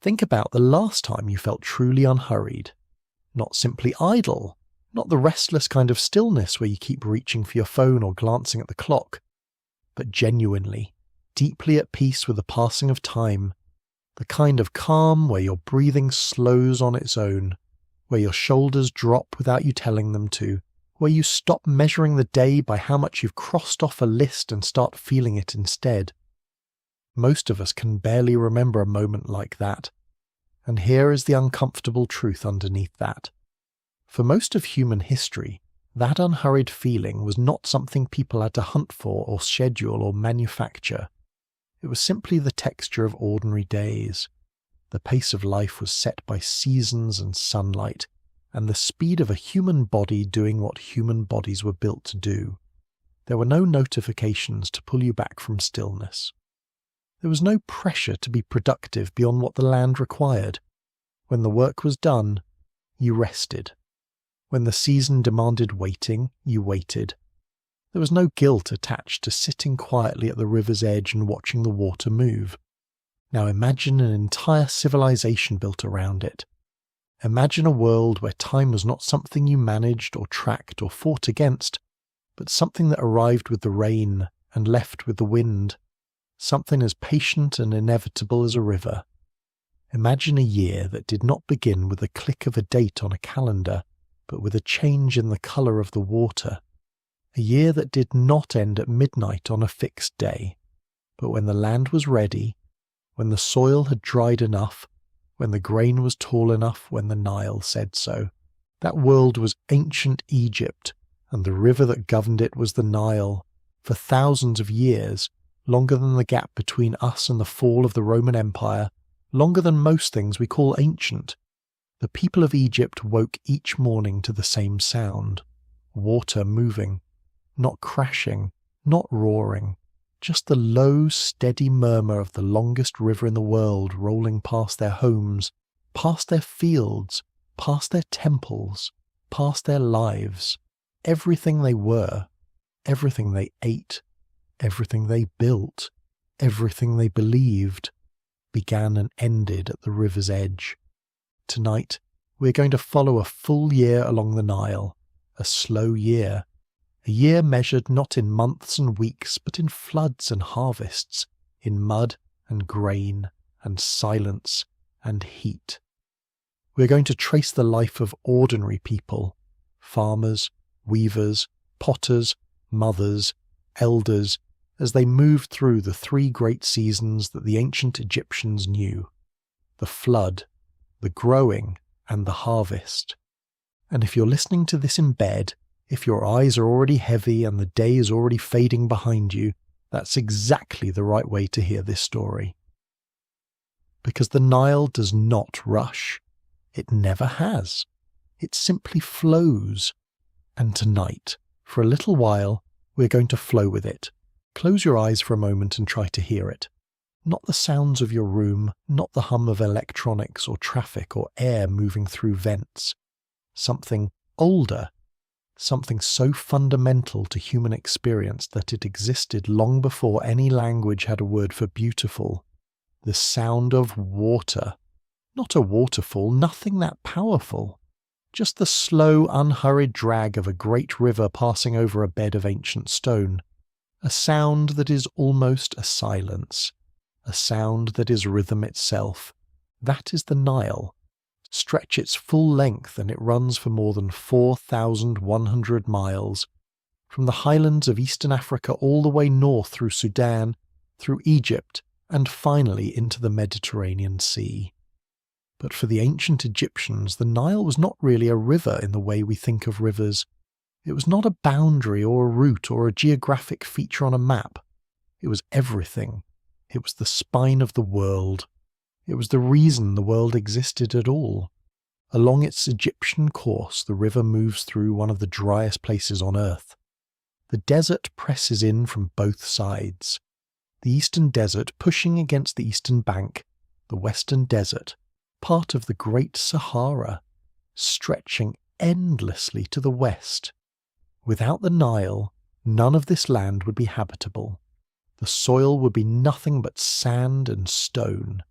Think about the last time you felt truly unhurried. Not simply idle, not the restless kind of stillness where you keep reaching for your phone or glancing at the clock, but genuinely, deeply at peace with the passing of time, the kind of calm where your breathing slows on its own, where your shoulders drop without you telling them to, where you stop measuring the day by how much you've crossed off a list and start feeling it instead. Most of us can barely remember a moment like that, and here is the uncomfortable truth underneath that. For most of human history, that unhurried feeling was not something people had to hunt for or schedule or manufacture. It was simply the texture of ordinary days. The pace of life was set by seasons and sunlight, and the speed of a human body doing what human bodies were built to do. There were no notifications to pull you back from stillness. There was no pressure to be productive beyond what the land required. When the work was done, you rested. When the season demanded waiting, you waited. There was no guilt attached to sitting quietly at the river's edge and watching the water move. Now imagine an entire civilization built around it. Imagine a world where time was not something you managed or tracked or fought against, but something that arrived with the rain and left with the wind, something as patient and inevitable as a river. Imagine a year that did not begin with the click of a date on a calendar, but with a change in the colour of the water. A year that did not end at midnight on a fixed day, but when the land was ready, when the soil had dried enough, when the grain was tall enough, when the Nile said so. That world was ancient Egypt, and the river that governed it was the Nile, for thousands of years, longer than the gap between us and the fall of the Roman Empire, longer than most things we call ancient. The people of Egypt woke each morning to the same sound, water moving, not crashing, not roaring, just the low, steady murmur of the longest river in the world rolling past their homes, past their fields, past their temples, past their lives, everything they were, everything they ate, everything they built, everything they believed, began and ended at the river's edge. Tonight, we're going to follow a full year along the Nile, a slow year, a year measured not in months and weeks, but in floods and harvests, in mud and grain and silence and heat. We're going to trace the life of ordinary people, farmers, weavers, potters, mothers, elders, as they moved through the three great seasons that the ancient Egyptians knew: the flood, the growing, and the harvest. And if you're listening to this in bed, if your eyes are already heavy and the day is already fading behind you, that's exactly the right way to hear this story. Because the Nile does not rush. It never has. It simply flows. And tonight, for a little while, we're going to flow with it. Close your eyes for a moment and try to hear it. Not the sounds of your room, not the hum of electronics or traffic or air moving through vents. Something older. Something so fundamental to human experience that it existed long before any language had a word for beautiful. The sound of water. Not a waterfall, nothing that powerful. Just the slow, unhurried drag of a great river passing over a bed of ancient stone. A sound that is almost a silence. A sound that is rhythm itself. That is the Nile. Stretch its full length and it runs for more than 4,100 miles, from the highlands of eastern Africa all the way north through Sudan, through Egypt, and finally into the Mediterranean Sea. But for the ancient Egyptians, the Nile was not really a river in the way we think of rivers. It was not a boundary or a route or a geographic feature on a map. It was everything. It was the spine of the world. It was the reason the world existed at all. Along its Egyptian course, the river moves through one of the driest places on earth. The desert presses in from both sides. The eastern desert pushing against the eastern bank, the western desert, part of the Great Sahara, stretching endlessly to the west. Without the Nile, none of this land would be habitable. The soil would be nothing but sand and stone.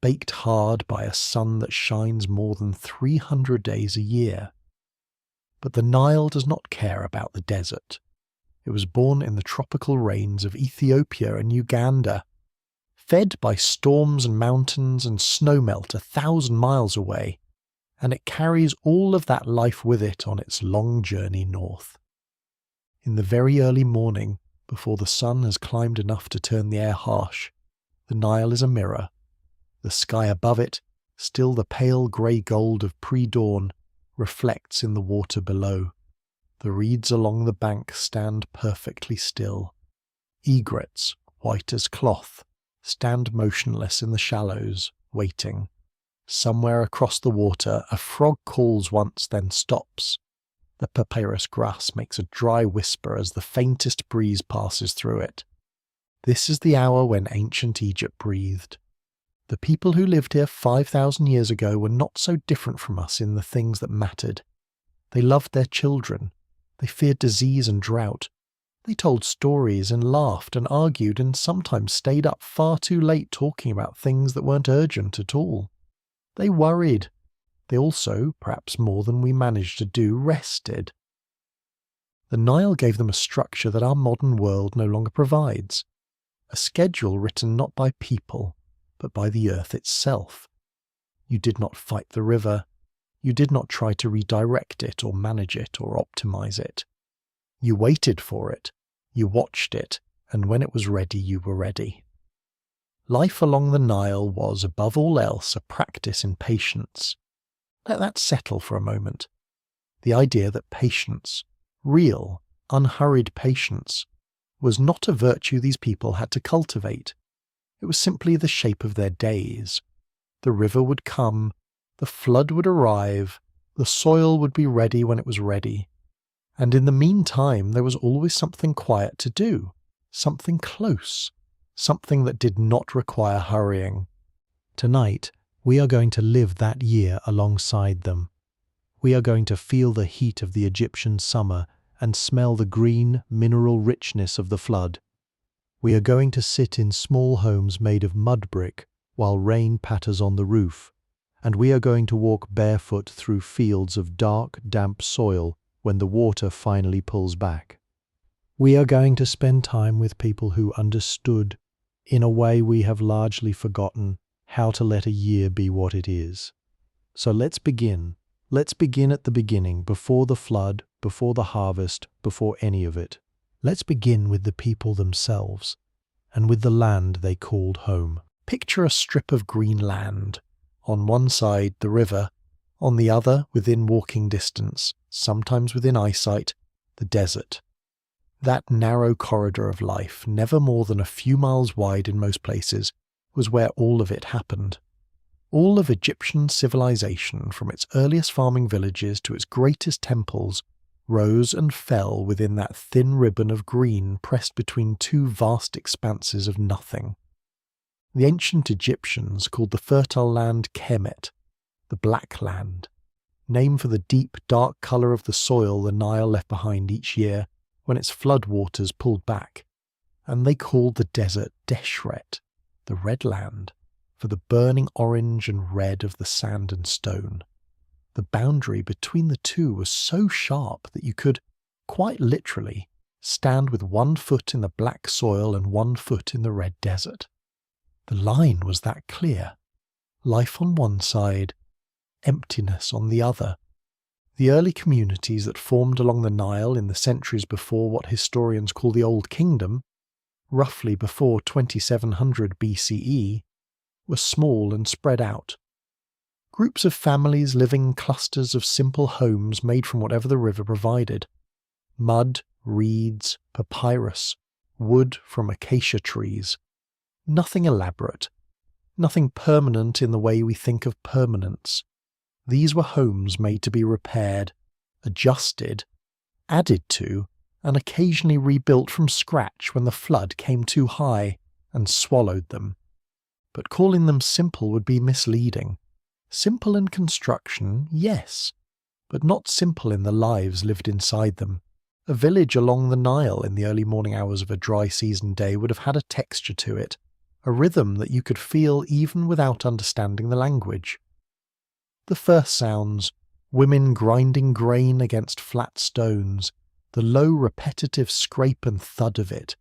baked hard by a sun that shines more than 300 days a year. But the Nile does not care about the desert. It was born in the tropical rains of Ethiopia and Uganda, fed by storms and mountains and snowmelt 1,000 miles away, and it carries all of that life with it on its long journey north. In the very early morning, before the sun has climbed enough to turn the air harsh, the Nile is a mirror. The sky above it, still the pale grey gold of pre-dawn, reflects in the water below. The reeds along the bank stand perfectly still. Egrets, white as cloth, stand motionless in the shallows, waiting. Somewhere across the water a frog calls once, then stops. The papyrus grass makes a dry whisper as the faintest breeze passes through it. This is the hour when ancient Egypt breathed. The people who lived here 5,000 years ago were not so different from us in the things that mattered. They loved their children. They feared disease and drought. They told stories and laughed and argued and sometimes stayed up far too late talking about things that weren't urgent at all. They worried. They also, perhaps more than we managed to do, rested. The Nile gave them a structure that our modern world no longer provides. A schedule written not by people, but by the earth itself. You did not fight the river. You did not try to redirect it or manage it or optimize it. You waited for it, you watched it, and when it was ready, you were ready. Life along the Nile was, above all else, a practice in patience. Let that settle for a moment. The idea that patience, real, unhurried patience, was not a virtue these people had to cultivate. It was simply the shape of their days. The river would come, the flood would arrive, the soil would be ready when it was ready. And in the meantime, there was always something quiet to do, something close, something that did not require hurrying. Tonight, we are going to live that year alongside them. We are going to feel the heat of the Egyptian summer and smell the green, mineral richness of the flood. We are going to sit in small homes made of mud brick while rain patters on the roof, and we are going to walk barefoot through fields of dark, damp soil when the water finally pulls back. We are going to spend time with people who understood, in a way we have largely forgotten, how to let a year be what it is. So let's begin. Let's begin at the beginning, before the flood, before the harvest, before any of it. Let's begin with the people themselves, and with the land they called home. Picture a strip of green land. On one side, the river. On the other, within walking distance, sometimes within eyesight, the desert. That narrow corridor of life, never more than a few miles wide in most places, was where all of it happened. All of Egyptian civilization, from its earliest farming villages to its greatest temples, rose and fell within that thin ribbon of green pressed between two vast expanses of nothing. The ancient Egyptians called the fertile land Kemet, the Black Land, name for the deep, dark colour of the soil the Nile left behind each year when its floodwaters pulled back, and they called the desert Deshret, the Red Land, for the burning orange and red of the sand and stone. The boundary between the two was so sharp that you could, quite literally, stand with one foot in the black soil and one foot in the red desert. The line was that clear. Life on one side, emptiness on the other. The early communities that formed along the Nile in the centuries before what historians call the Old Kingdom, roughly before 2700 BCE, were small and spread out. Groups of families living in clusters of simple homes made from whatever the river provided. Mud, reeds, papyrus, wood from acacia trees. Nothing elaborate. Nothing permanent in the way we think of permanence. These were homes made to be repaired, adjusted, added to, and occasionally rebuilt from scratch when the flood came too high and swallowed them. But calling them simple would be misleading. Simple in construction, yes, but not simple in the lives lived inside them. A village along the Nile in the early morning hours of a dry season day would have had a texture to it, a rhythm that you could feel even without understanding the language. The first sounds, women grinding grain against flat stones, the low repetitive scrape and thud of it,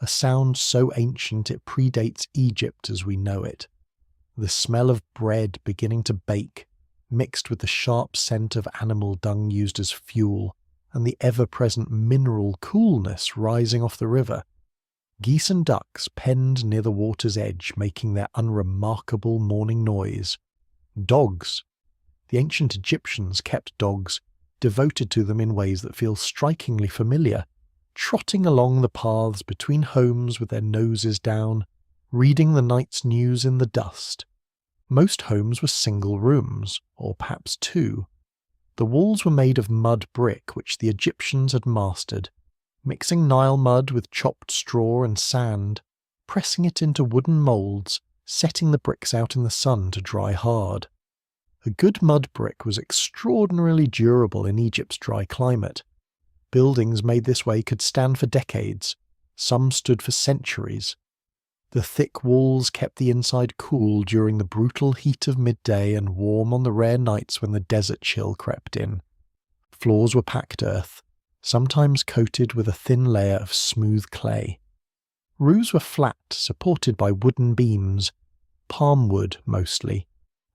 a sound so ancient it predates Egypt as we know it. The smell of bread beginning to bake, mixed with the sharp scent of animal dung used as fuel, and the ever-present mineral coolness rising off the river. Geese and ducks penned near the water's edge, making their unremarkable morning noise. Dogs. The ancient Egyptians kept dogs, devoted to them in ways that feel strikingly familiar, trotting along the paths between homes with their noses down, reading the night's news in the dust. Most homes were single rooms, or perhaps two. The walls were made of mud brick which the Egyptians had mastered, mixing Nile mud with chopped straw and sand, pressing it into wooden moulds, setting the bricks out in the sun to dry hard. A good mud brick was extraordinarily durable in Egypt's dry climate. Buildings made this way could stand for decades, some stood for centuries. The thick walls kept the inside cool during the brutal heat of midday and warm on the rare nights when the desert chill crept in. Floors were packed earth, sometimes coated with a thin layer of smooth clay. Roofs were flat, supported by wooden beams, palm wood mostly,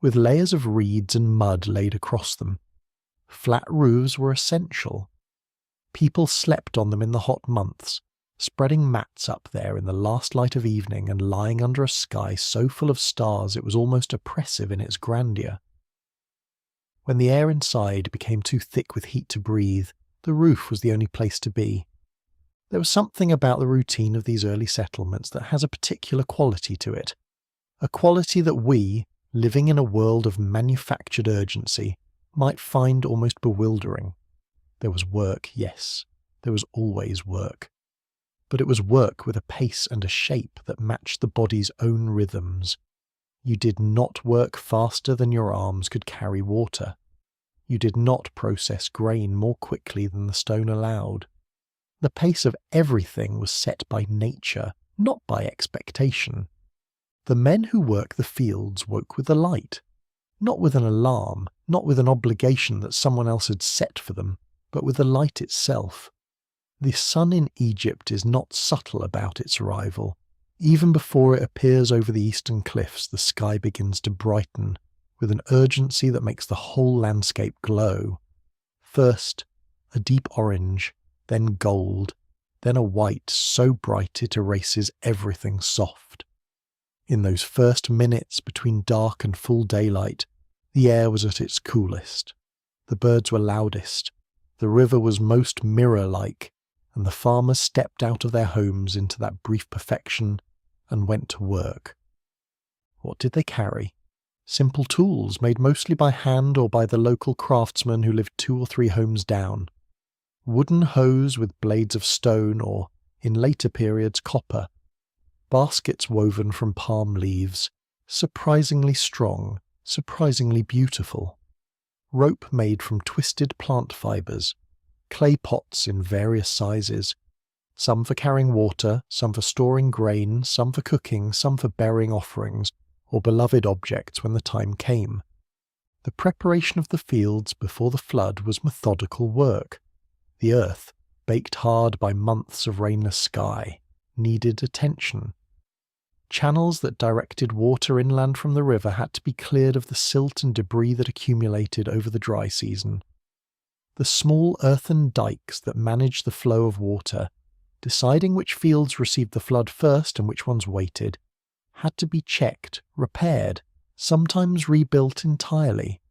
with layers of reeds and mud laid across them. Flat roofs were essential. People slept on them in the hot months, spreading mats up there in the last light of evening and lying under a sky so full of stars it was almost oppressive in its grandeur. When the air inside became too thick with heat to breathe, the roof was the only place to be. There was something about the routine of these early settlements that has a particular quality to it, a quality that we, living in a world of manufactured urgency, might find almost bewildering. There was work, yes, there was always work. But it was work with a pace and a shape that matched the body's own rhythms. You did not work faster than your arms could carry water. You did not process grain more quickly than the stone allowed. The pace of everything was set by nature, not by expectation. The men who work the fields woke with the light, not with an alarm, not with an obligation that someone else had set for them, but with the light itself. The sun in Egypt is not subtle about its arrival. Even before it appears over the eastern cliffs, the sky begins to brighten, with an urgency that makes the whole landscape glow. First, a deep orange, then gold, then a white so bright it erases everything soft. In those first minutes between dark and full daylight, the air was at its coolest. The birds were loudest. The river was most mirror-like, and the farmers stepped out of their homes into that brief perfection and went to work. What did they carry? Simple tools made mostly by hand or by the local craftsmen who lived 2 or 3 homes down. Wooden hoes with blades of stone or, in later periods, copper. Baskets woven from palm leaves, surprisingly strong, surprisingly beautiful. Rope made from twisted plant fibres. Clay pots in various sizes, some for carrying water, some for storing grain, some for cooking, some for burying offerings, or beloved objects when the time came. The preparation of the fields before the flood was methodical work. The earth, baked hard by months of rainless sky, needed attention. Channels that directed water inland from the river had to be cleared of the silt and debris that accumulated over the dry season. The small earthen dikes that managed the flow of water, deciding which fields received the flood first and which ones waited, had to be checked, repaired, sometimes rebuilt entirely.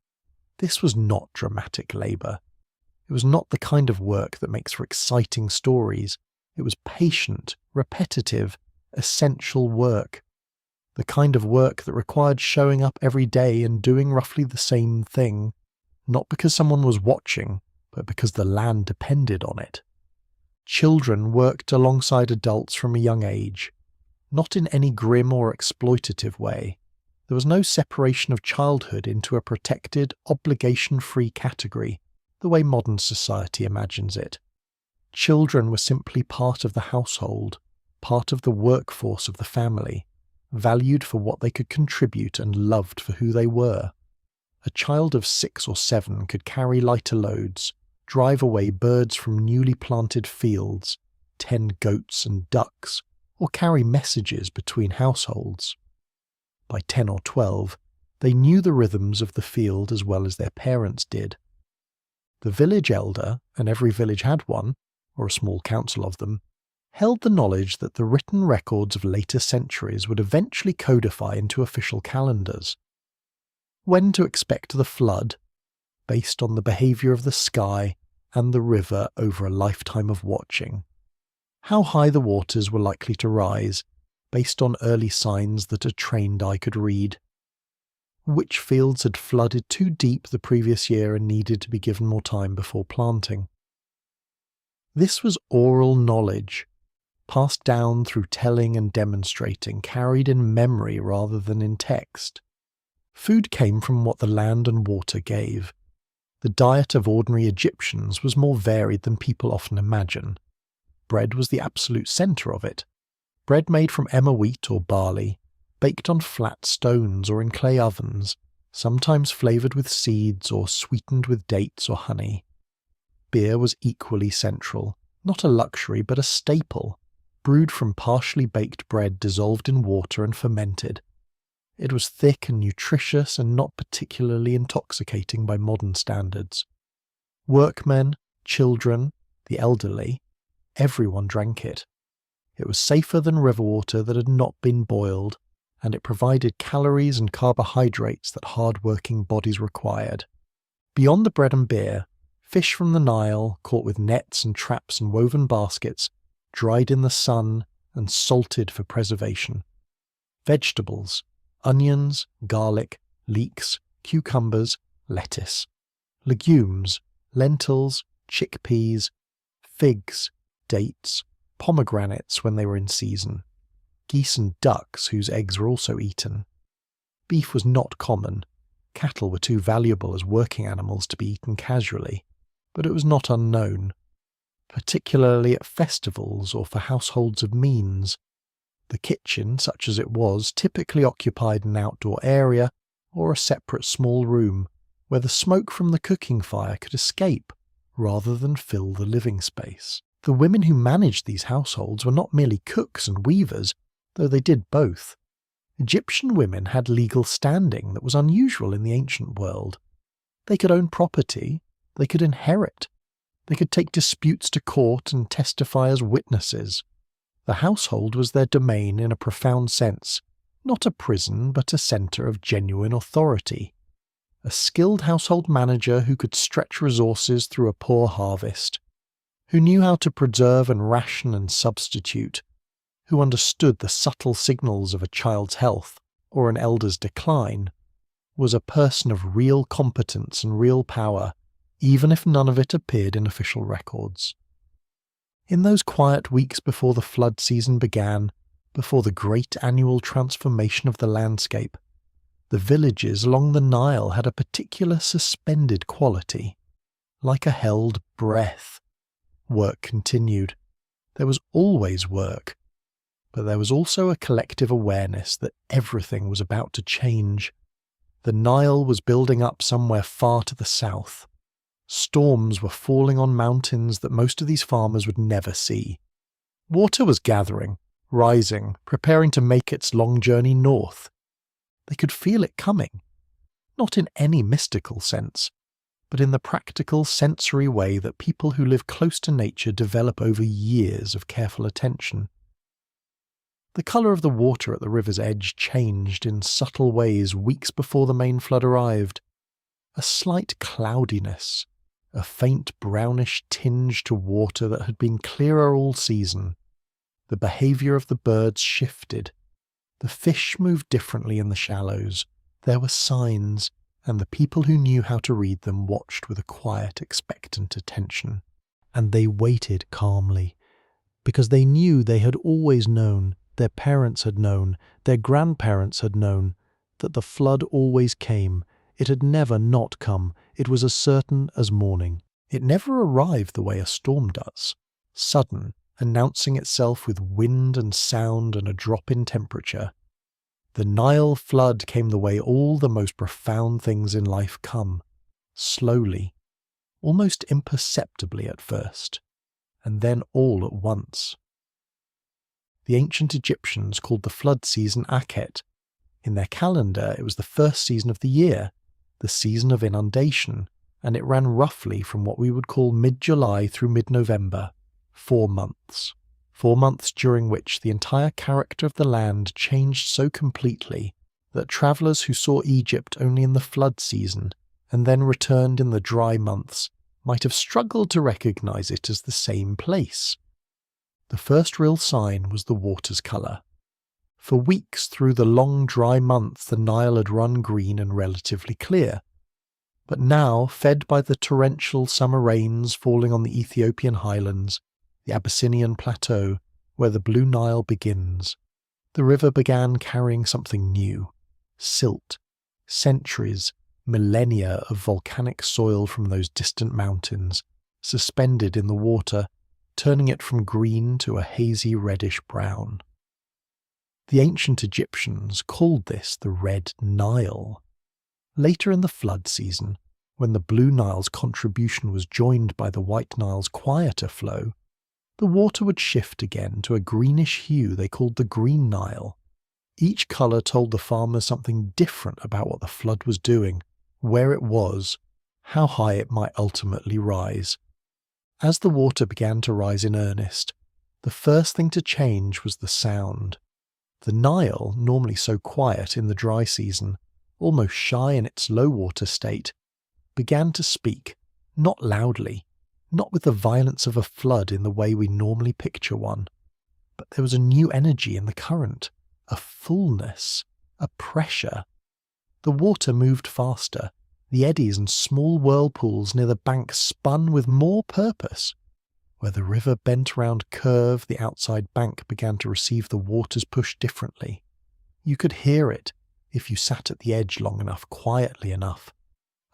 This was not dramatic labour. It was not the kind of work that makes for exciting stories. It was patient, repetitive, essential work. The kind of work that required showing up every day and doing roughly the same thing, not because someone was watching, but because the land depended on it. Children worked alongside adults from a young age, not in any grim or exploitative way. There was no separation of childhood into a protected, obligation-free category, the way modern society imagines it. Children were simply part of the household, part of the workforce of the family, valued for what they could contribute and loved for who they were. A child of 6 or 7 could carry lighter loads, drive away birds from newly planted fields, tend goats and ducks, or carry messages between households. By 10 or 12, they knew the rhythms of the field as well as their parents did. The village elder, and every village had one, or a small council of them, held the knowledge that the written records of later centuries would eventually codify into official calendars. When to expect the flood, based on the behaviour of the sky and the river over a lifetime of watching. How high the waters were likely to rise, based on early signs that a trained eye could read. Which fields had flooded too deep the previous year and needed to be given more time before planting. This was oral knowledge, passed down through telling and demonstrating, carried in memory rather than in text. Food came from what the land and water gave. The diet of ordinary Egyptians was more varied than people often imagine. Bread was the absolute centre of it. Bread made from emmer wheat or barley, baked on flat stones or in clay ovens, sometimes flavoured with seeds or sweetened with dates or honey. Beer was equally central, not a luxury but a staple, brewed from partially baked bread dissolved in water and fermented. It was thick and nutritious and not particularly intoxicating by modern standards. Workmen, children, the elderly, everyone drank it. It was safer than river water that had not been boiled, and it provided calories and carbohydrates that hard-working bodies required. Beyond the bread and beer, fish from the Nile, caught with nets and traps and woven baskets, dried in the sun and salted for preservation. Vegetables, onions, garlic, leeks, cucumbers, lettuce. Legumes, lentils, chickpeas, figs, dates, pomegranates when they were in season. Geese and ducks whose eggs were also eaten. Beef was not common. Cattle were too valuable as working animals to be eaten casually, but it was not unknown, particularly at festivals or for households of means. The kitchen, such as it was, typically occupied an outdoor area or a separate small room where the smoke from the cooking fire could escape rather than fill the living space. The women who managed these households were not merely cooks and weavers, though they did both. Egyptian women had legal standing that was unusual in the ancient world. They could own property, they could inherit, they could take disputes to court and testify as witnesses. The household was their domain in a profound sense, not a prison but a centre of genuine authority. A skilled household manager who could stretch resources through a poor harvest, who knew how to preserve and ration and substitute, who understood the subtle signals of a child's health or an elder's decline, was a person of real competence and real power, even if none of it appeared in official records. In those quiet weeks before the flood season began, before the great annual transformation of the landscape, the villages along the Nile had a particular suspended quality, like a held breath. Work continued. There was always work, but there was also a collective awareness that everything was about to change. The Nile was building up somewhere far to the south. Storms were falling on mountains that most of these farmers would never see. Water was gathering, rising, preparing to make its long journey north. They could feel it coming, not in any mystical sense, but in the practical sensory way that people who live close to nature develop over years of careful attention. The colour of the water at the river's edge changed in subtle ways weeks before the main flood arrived. A slight cloudiness, a faint brownish tinge to water that had been clearer all season. The behaviour of the birds shifted. The fish moved differently in the shallows. There were signs, and the people who knew how to read them watched with a quiet, expectant attention. And they waited calmly, because they knew they had always known, their parents had known, their grandparents had known, that the flood always came. It had never not come. It was as certain as morning. It never arrived the way a storm does, sudden, announcing itself with wind and sound and a drop in temperature. The Nile flood came the way all the most profound things in life come, slowly, almost imperceptibly at first, and then all at once. The ancient Egyptians called the flood season Akhet. In their calendar, it was the first season of the year, the season of inundation, and it ran roughly from what we would call mid-July through mid-November, 4 months. 4 months during which the entire character of the land changed so completely that travellers who saw Egypt only in the flood season and then returned in the dry months might have struggled to recognise it as the same place. The first real sign was the water's colour. For weeks through the long dry months the Nile had run green and relatively clear. But now, fed by the torrential summer rains falling on the Ethiopian highlands, the Abyssinian plateau, where the Blue Nile begins, the river began carrying something new: silt, centuries, millennia of volcanic soil from those distant mountains, suspended in the water, turning it from green to a hazy reddish-brown. The ancient Egyptians called this the Red Nile. Later in the flood season, when the Blue Nile's contribution was joined by the White Nile's quieter flow, the water would shift again to a greenish hue they called the Green Nile. Each colour told the farmers something different about what the flood was doing, where it was, how high it might ultimately rise. As the water began to rise in earnest, the first thing to change was the sound. The Nile, normally so quiet in the dry season, almost shy in its low-water state, began to speak, not loudly, not with the violence of a flood in the way we normally picture one, but there was a new energy in the current, a fullness, a pressure. The water moved faster, the eddies and small whirlpools near the bank spun with more purpose. Where the river bent round curve, the outside bank began to receive the water's push differently. You could hear it, if you sat at the edge long enough, quietly enough.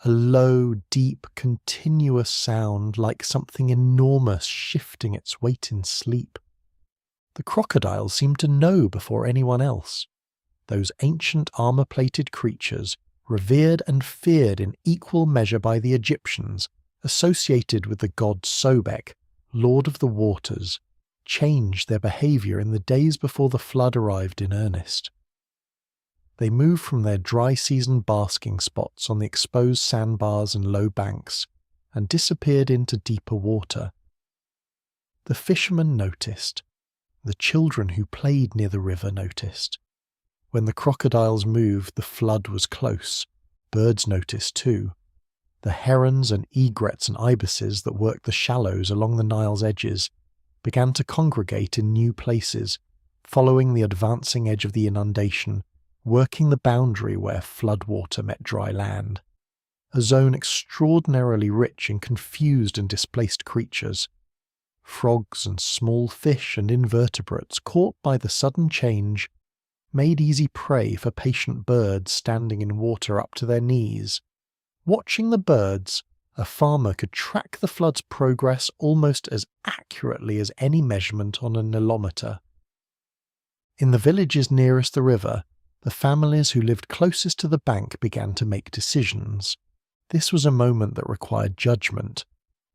A low, deep, continuous sound like something enormous shifting its weight in sleep. The crocodiles seemed to know before anyone else. Those ancient armour-plated creatures, revered and feared in equal measure by the Egyptians, associated with the god Sobek, Lord of the Waters, changed their behaviour in the days before the flood arrived in earnest. They moved from their dry season basking spots on the exposed sandbars and low banks and disappeared into deeper water. The fishermen noticed. The children who played near the river noticed. When the crocodiles moved, the flood was close. Birds noticed too. The herons and egrets and ibises that worked the shallows along the Nile's edges began to congregate in new places, following the advancing edge of the inundation, working the boundary where floodwater met dry land. A zone extraordinarily rich in confused and displaced creatures. Frogs and small fish and invertebrates caught by the sudden change made easy prey for patient birds standing in water up to their knees. Watching the birds, a farmer could track the flood's progress almost as accurately as any measurement on a nilometer. In the villages nearest the river, the families who lived closest to the bank began to make decisions. This was a moment that required judgment,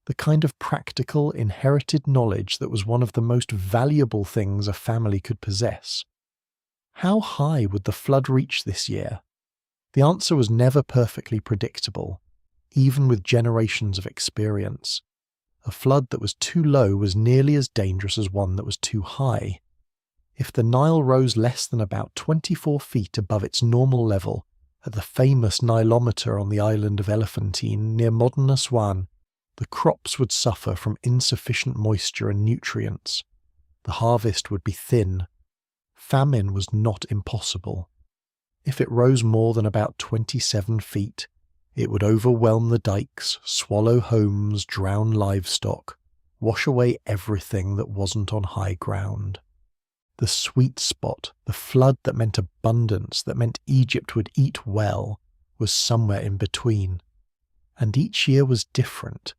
the kind of practical, inherited knowledge that was one of the most valuable things a family could possess. How high would the flood reach this year? The answer was never perfectly predictable, even with generations of experience. A flood that was too low was nearly as dangerous as one that was too high. If the Nile rose less than about 24 feet above its normal level, at the famous Nilometer on the island of Elephantine near modern Aswan, the crops would suffer from insufficient moisture and nutrients. The harvest would be thin. Famine was not impossible. If it rose more than about 27 feet, it would overwhelm the dikes, swallow homes, drown livestock, wash away everything that wasn't on high ground. The sweet spot, the flood that meant abundance, that meant Egypt would eat well, was somewhere in between. And each year was different.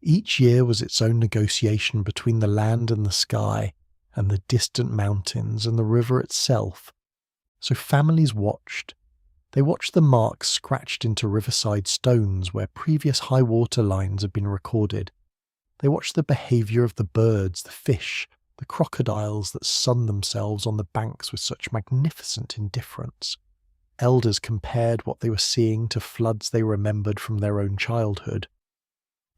Each year was its own negotiation between the land and the sky, and the distant mountains and the river itself. So families watched. They watched the marks scratched into riverside stones where previous high water lines had been recorded. They watched the behaviour of the birds, the fish, the crocodiles that sunned themselves on the banks with such magnificent indifference. Elders compared what they were seeing to floods they remembered from their own childhood.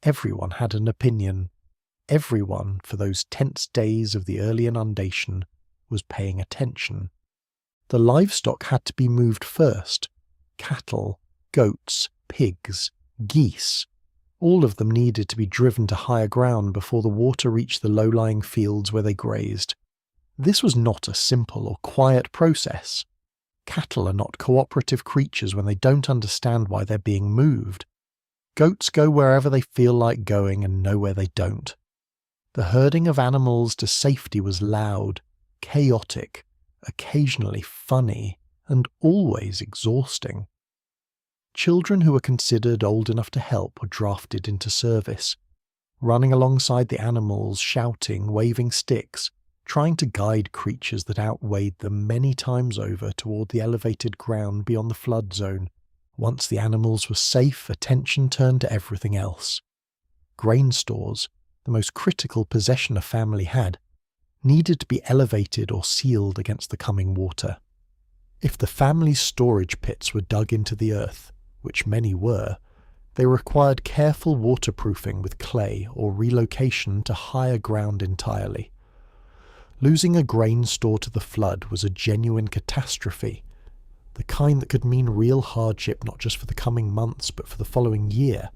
Everyone had an opinion. Everyone, for those tense days of the early inundation, was paying attention. The livestock had to be moved first. Cattle, goats, pigs, geese. All of them needed to be driven to higher ground before the water reached the low-lying fields where they grazed. This was not a simple or quiet process. Cattle are not cooperative creatures when they don't understand why they're being moved. Goats go wherever they feel like going and nowhere they don't. The herding of animals to safety was loud, chaotic, occasionally funny, and always exhausting. Children who were considered old enough to help were drafted into service, running alongside the animals, shouting, waving sticks, trying to guide creatures that outweighed them many times over toward the elevated ground beyond the flood zone. Once the animals were safe, attention turned to everything else. Grain stores, the most critical possession a family had, needed to be elevated or sealed against the coming water. If the family's storage pits were dug into the earth, which many were, they required careful waterproofing with clay or relocation to higher ground entirely. Losing a grain store to the flood was a genuine catastrophe, the kind that could mean real hardship not just for the coming months but for the following year.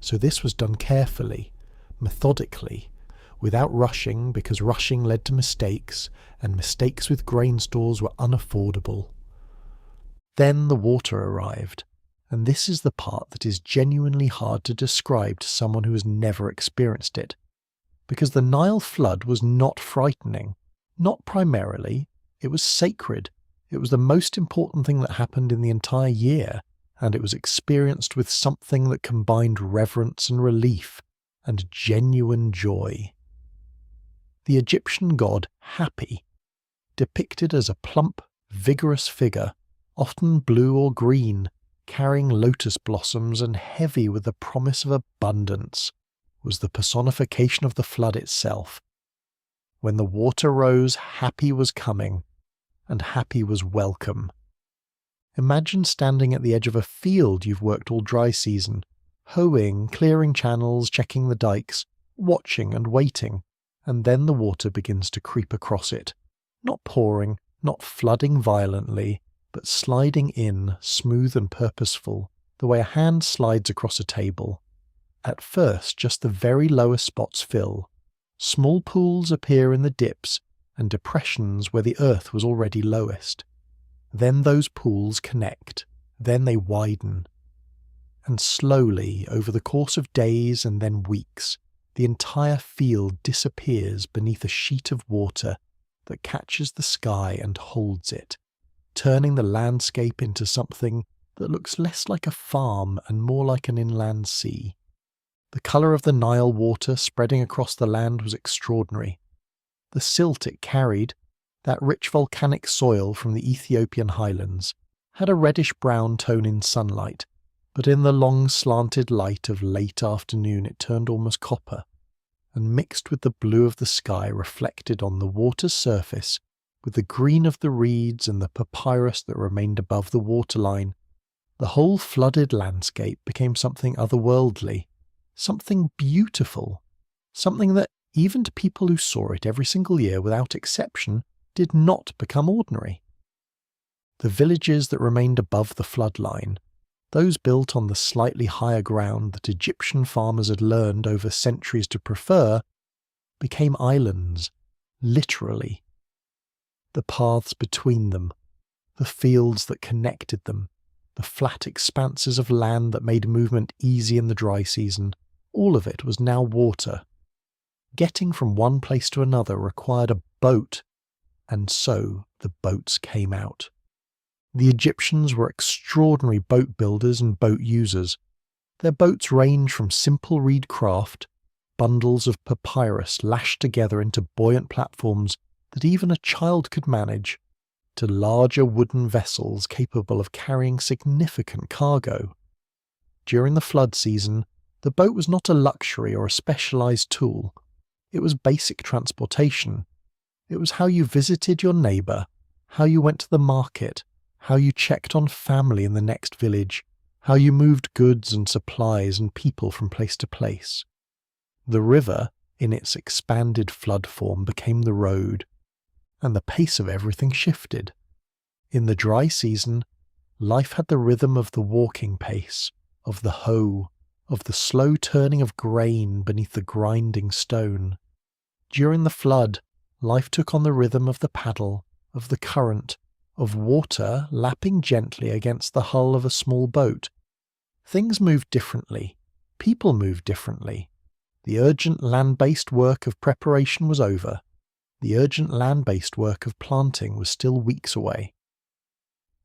So this was done carefully, methodically, without rushing, because rushing led to mistakes, and mistakes with grain stores were unaffordable. Then the water arrived, and this is the part that is genuinely hard to describe to someone who has never experienced it. Because the Nile flood was not frightening, not primarily, it was sacred. It was the most important thing that happened in the entire year, and it was experienced with something that combined reverence and relief, and genuine joy. The Egyptian god Hapi, depicted as a plump, vigorous figure, often blue or green, carrying lotus blossoms and heavy with the promise of abundance, was the personification of the flood itself. When the water rose, Hapi was coming, and Hapi was welcome. Imagine standing at the edge of a field you've worked all dry season, hoeing, clearing channels, checking the dikes, watching and waiting, and then the water begins to creep across it, not pouring, not flooding violently, but sliding in, smooth and purposeful, the way a hand slides across a table. At first, just the very lowest spots fill. Small pools appear in the dips and depressions where the earth was already lowest. Then those pools connect, then they widen. And slowly, over the course of days and then weeks, the entire field disappears beneath a sheet of water that catches the sky and holds it, turning the landscape into something that looks less like a farm and more like an inland sea. The colour of the Nile water spreading across the land was extraordinary. The silt it carried, that rich volcanic soil from the Ethiopian highlands, had a reddish-brown tone in sunlight, but in the long slanted light of late afternoon it turned almost copper, and mixed with the blue of the sky reflected on the water's surface with the green of the reeds and the papyrus that remained above the waterline. The whole flooded landscape became something otherworldly, something beautiful, something that, even to people who saw it every single year without exception, did not become ordinary. The villages that remained above the floodline, those built on the slightly higher ground that Egyptian farmers had learned over centuries to prefer, became islands, literally. The paths between them, the fields that connected them, the flat expanses of land that made movement easy in the dry season, all of it was now water. Getting from one place to another required a boat, and so the boats came out. The Egyptians were extraordinary boat builders and boat users. Their boats range from simple reed craft, bundles of papyrus lashed together into buoyant platforms that even a child could manage, to larger wooden vessels capable of carrying significant cargo. During the flood season, the boat was not a luxury or a specialized tool. It was basic transportation. It was how you visited your neighbor, how you went to the market, how you checked on family in the next village, how you moved goods and supplies and people from place to place. The river, in its expanded flood form, became the road, and the pace of everything shifted. In the dry season, life had the rhythm of the walking pace, of the hoe, of the slow turning of grain beneath the grinding stone. During the flood, life took on the rhythm of the paddle, of the current, of water lapping gently against the hull of a small boat. Things moved differently. People moved differently. The urgent land-based work of preparation was over. The urgent land-based work of planting was still weeks away.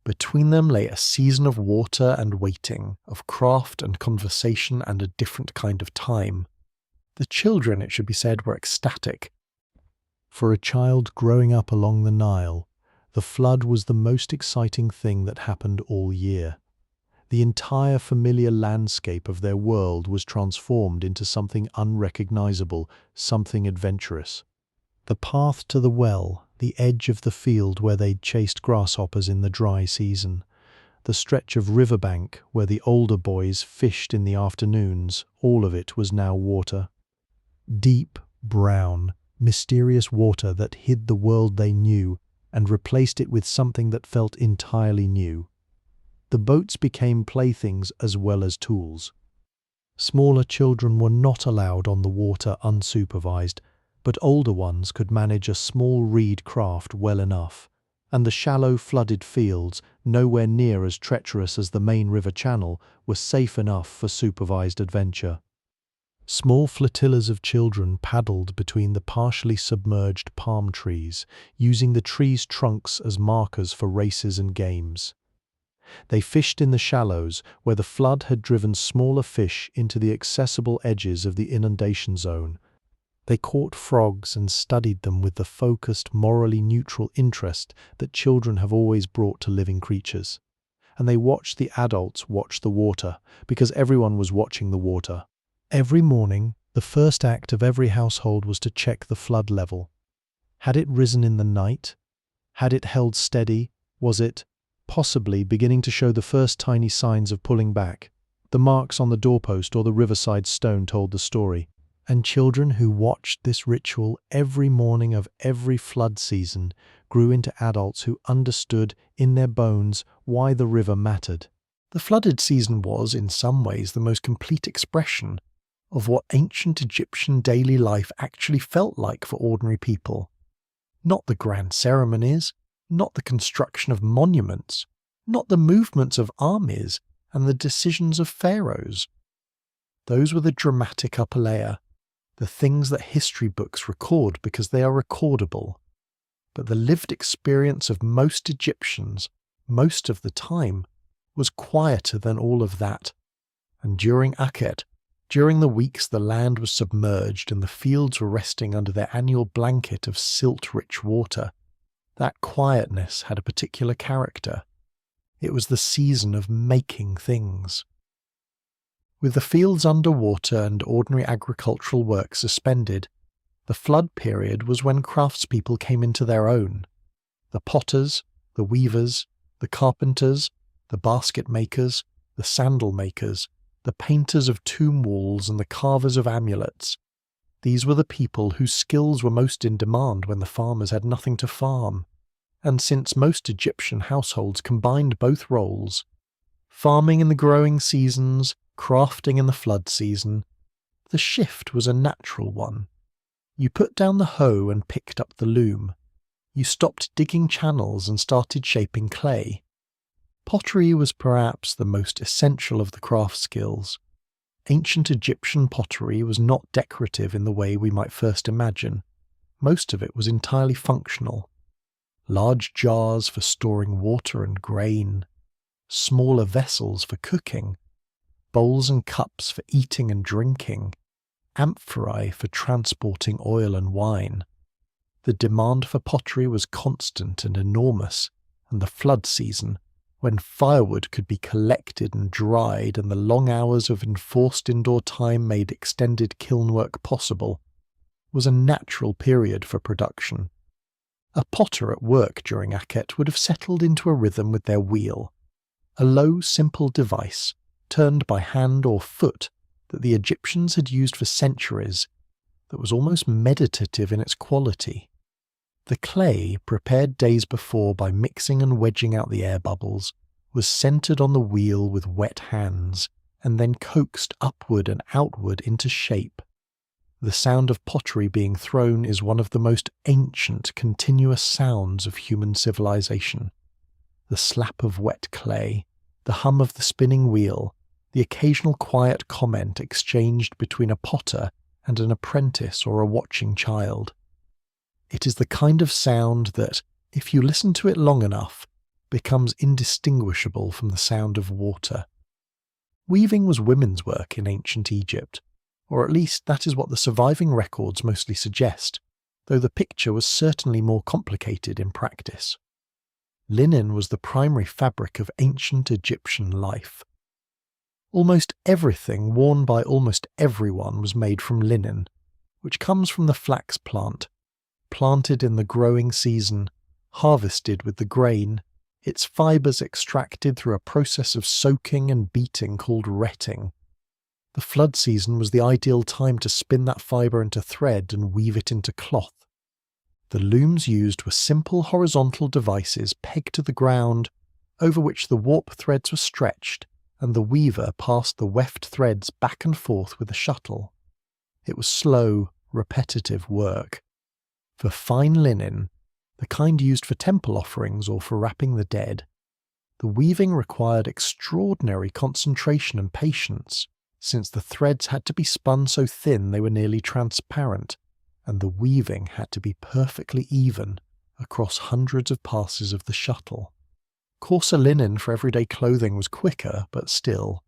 Between them lay a season of water and waiting, of craft and conversation and a different kind of time. The children, it should be said, were ecstatic. For a child growing up along the Nile, the flood was the most exciting thing that happened all year. The entire familiar landscape of their world was transformed into something unrecognizable, something adventurous. The path to the well, the edge of the field where they'd chased grasshoppers in the dry season, the stretch of riverbank where the older boys fished in the afternoons, all of it was now water. Deep, brown, mysterious water that hid the world they knew and replaced it with something that felt entirely new. The boats became playthings as well as tools. Smaller children were not allowed on the water unsupervised, but older ones could manage a small reed craft well enough, and the shallow flooded fields, nowhere near as treacherous as the main river channel, were safe enough for supervised adventure. Small flotillas of children paddled between the partially submerged palm trees, using the trees' trunks as markers for races and games. They fished in the shallows, where the flood had driven smaller fish into the accessible edges of the inundation zone. They caught frogs and studied them with the focused, morally neutral interest that children have always brought to living creatures. And they watched the adults watch the water, because everyone was watching the water. Every morning, the first act of every household was to check the flood level. Had it risen in the night? Had it held steady? Was it, possibly, beginning to show the first tiny signs of pulling back? The marks on the doorpost or the riverside stone told the story. And children who watched this ritual every morning of every flood season grew into adults who understood in their bones why the river mattered. The flooded season was, in some ways, the most complete expression of what ancient Egyptian daily life actually felt like for ordinary people. Not the grand ceremonies, not the construction of monuments, not the movements of armies and the decisions of pharaohs. Those were the dramatic upper layer, the things that history books record because they are recordable. But the lived experience of most Egyptians, most of the time, was quieter than all of that. And during Akhet, during the weeks the land was submerged and the fields were resting under their annual blanket of silt-rich water, that quietness had a particular character. It was the season of making things. With the fields under water and ordinary agricultural work suspended, the flood period was when craftspeople came into their own. The potters, the weavers, the carpenters, the basket makers, the sandal makers, the painters of tomb walls and the carvers of amulets. These were the people whose skills were most in demand when the farmers had nothing to farm. And since most Egyptian households combined both roles, farming in the growing seasons, crafting in the flood season, the shift was a natural one. You put down the hoe and picked up the loom. You stopped digging channels and started shaping clay. Pottery was perhaps the most essential of the craft skills. Ancient Egyptian pottery was not decorative in the way we might first imagine. Most of it was entirely functional. Large jars for storing water and grain, smaller vessels for cooking, bowls and cups for eating and drinking, amphorae for transporting oil and wine. The demand for pottery was constant and enormous, and the flood season, when firewood could be collected and dried and the long hours of enforced indoor time made extended kiln work possible, was a natural period for production. A potter at work during Akhet would have settled into a rhythm with their wheel, a low, simple device, turned by hand or foot, that the Egyptians had used for centuries, that was almost meditative in its quality. The clay, prepared days before by mixing and wedging out the air bubbles, was centered on the wheel with wet hands, and then coaxed upward and outward into shape. The sound of pottery being thrown is one of the most ancient, continuous sounds of human civilization. The slap of wet clay, the hum of the spinning wheel, the occasional quiet comment exchanged between a potter and an apprentice or a watching child. It is the kind of sound that, if you listen to it long enough, becomes indistinguishable from the sound of water. Weaving was women's work in ancient Egypt, or at least that is what the surviving records mostly suggest, though the picture was certainly more complicated in practice. Linen was the primary fabric of ancient Egyptian life. Almost everything worn by almost everyone was made from linen, which comes from the flax plant, planted in the growing season, harvested with the grain, its fibres extracted through a process of soaking and beating called retting. The flood season was the ideal time to spin that fibre into thread and weave it into cloth. The looms used were simple horizontal devices pegged to the ground, over which the warp threads were stretched, and the weaver passed the weft threads back and forth with a shuttle. It was slow, repetitive work. For fine linen, the kind used for temple offerings or for wrapping the dead, the weaving required extraordinary concentration and patience, since the threads had to be spun so thin they were nearly transparent, and the weaving had to be perfectly even across hundreds of passes of the shuttle. Coarser linen for everyday clothing was quicker, but still,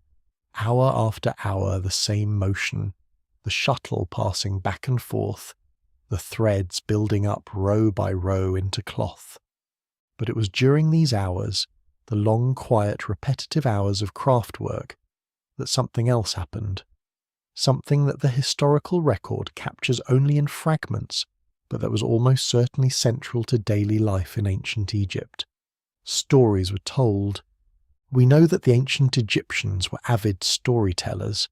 hour after hour the same motion, the shuttle passing back and forth, the threads building up row by row into cloth. But it was during these hours, the long, quiet, repetitive hours of craft work, that something else happened. Something that the historical record captures only in fragments, but that was almost certainly central to daily life in ancient Egypt. Stories were told. We know that the ancient Egyptians were avid storytellers.